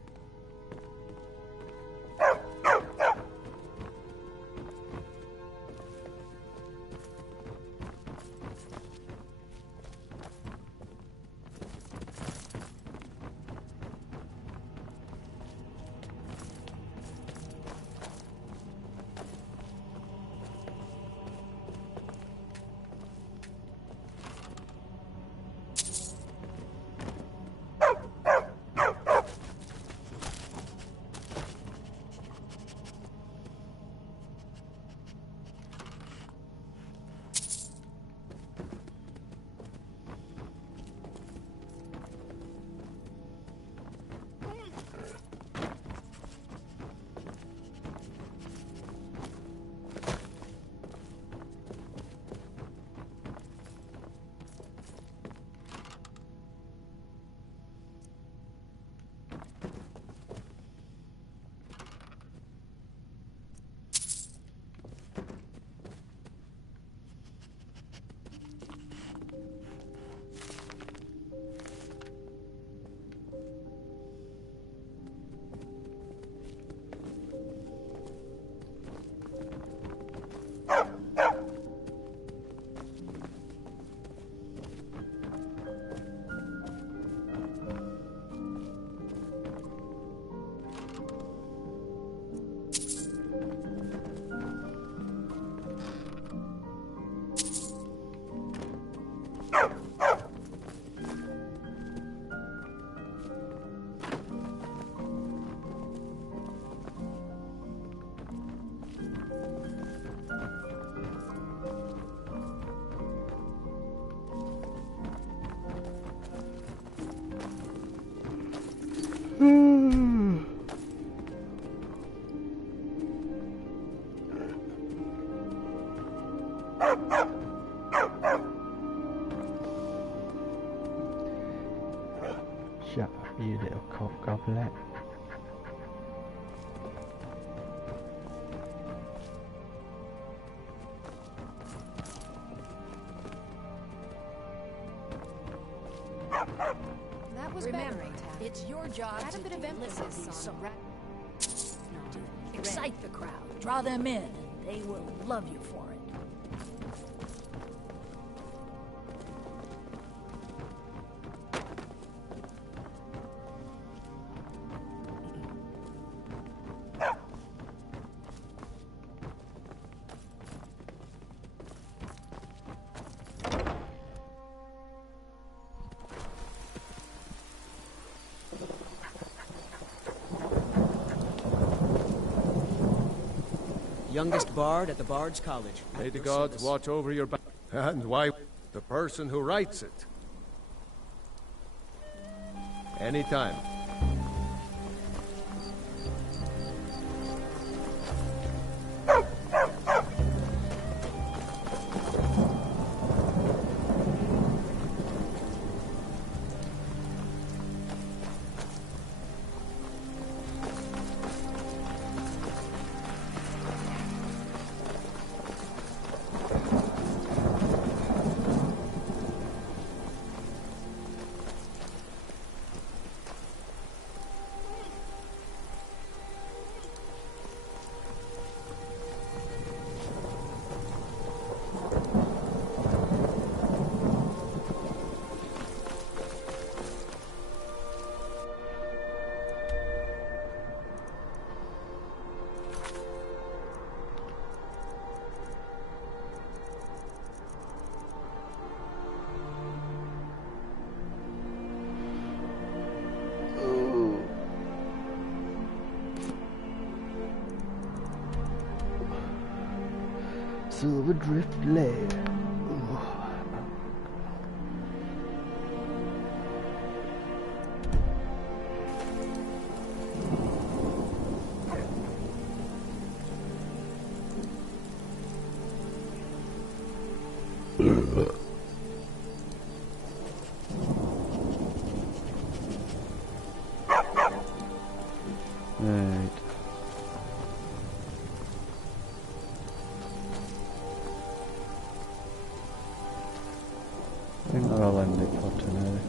Shut up, you little cock goblet. That was Remember, better. It's your job Add a to bit of emphasis on excite the crowd, draw them in, and they will love you for it. Youngest bard at the Bard's College. May the gods watch over your back. And why? The person who writes it. Anytime. Silver Drift Lair. Right. I think I'll end it for tonight.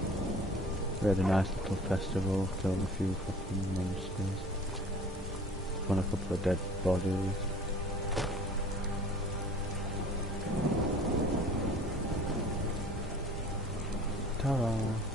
We had a nice little festival, killed a few fucking monsters. Found a couple of dead bodies. Ta-da!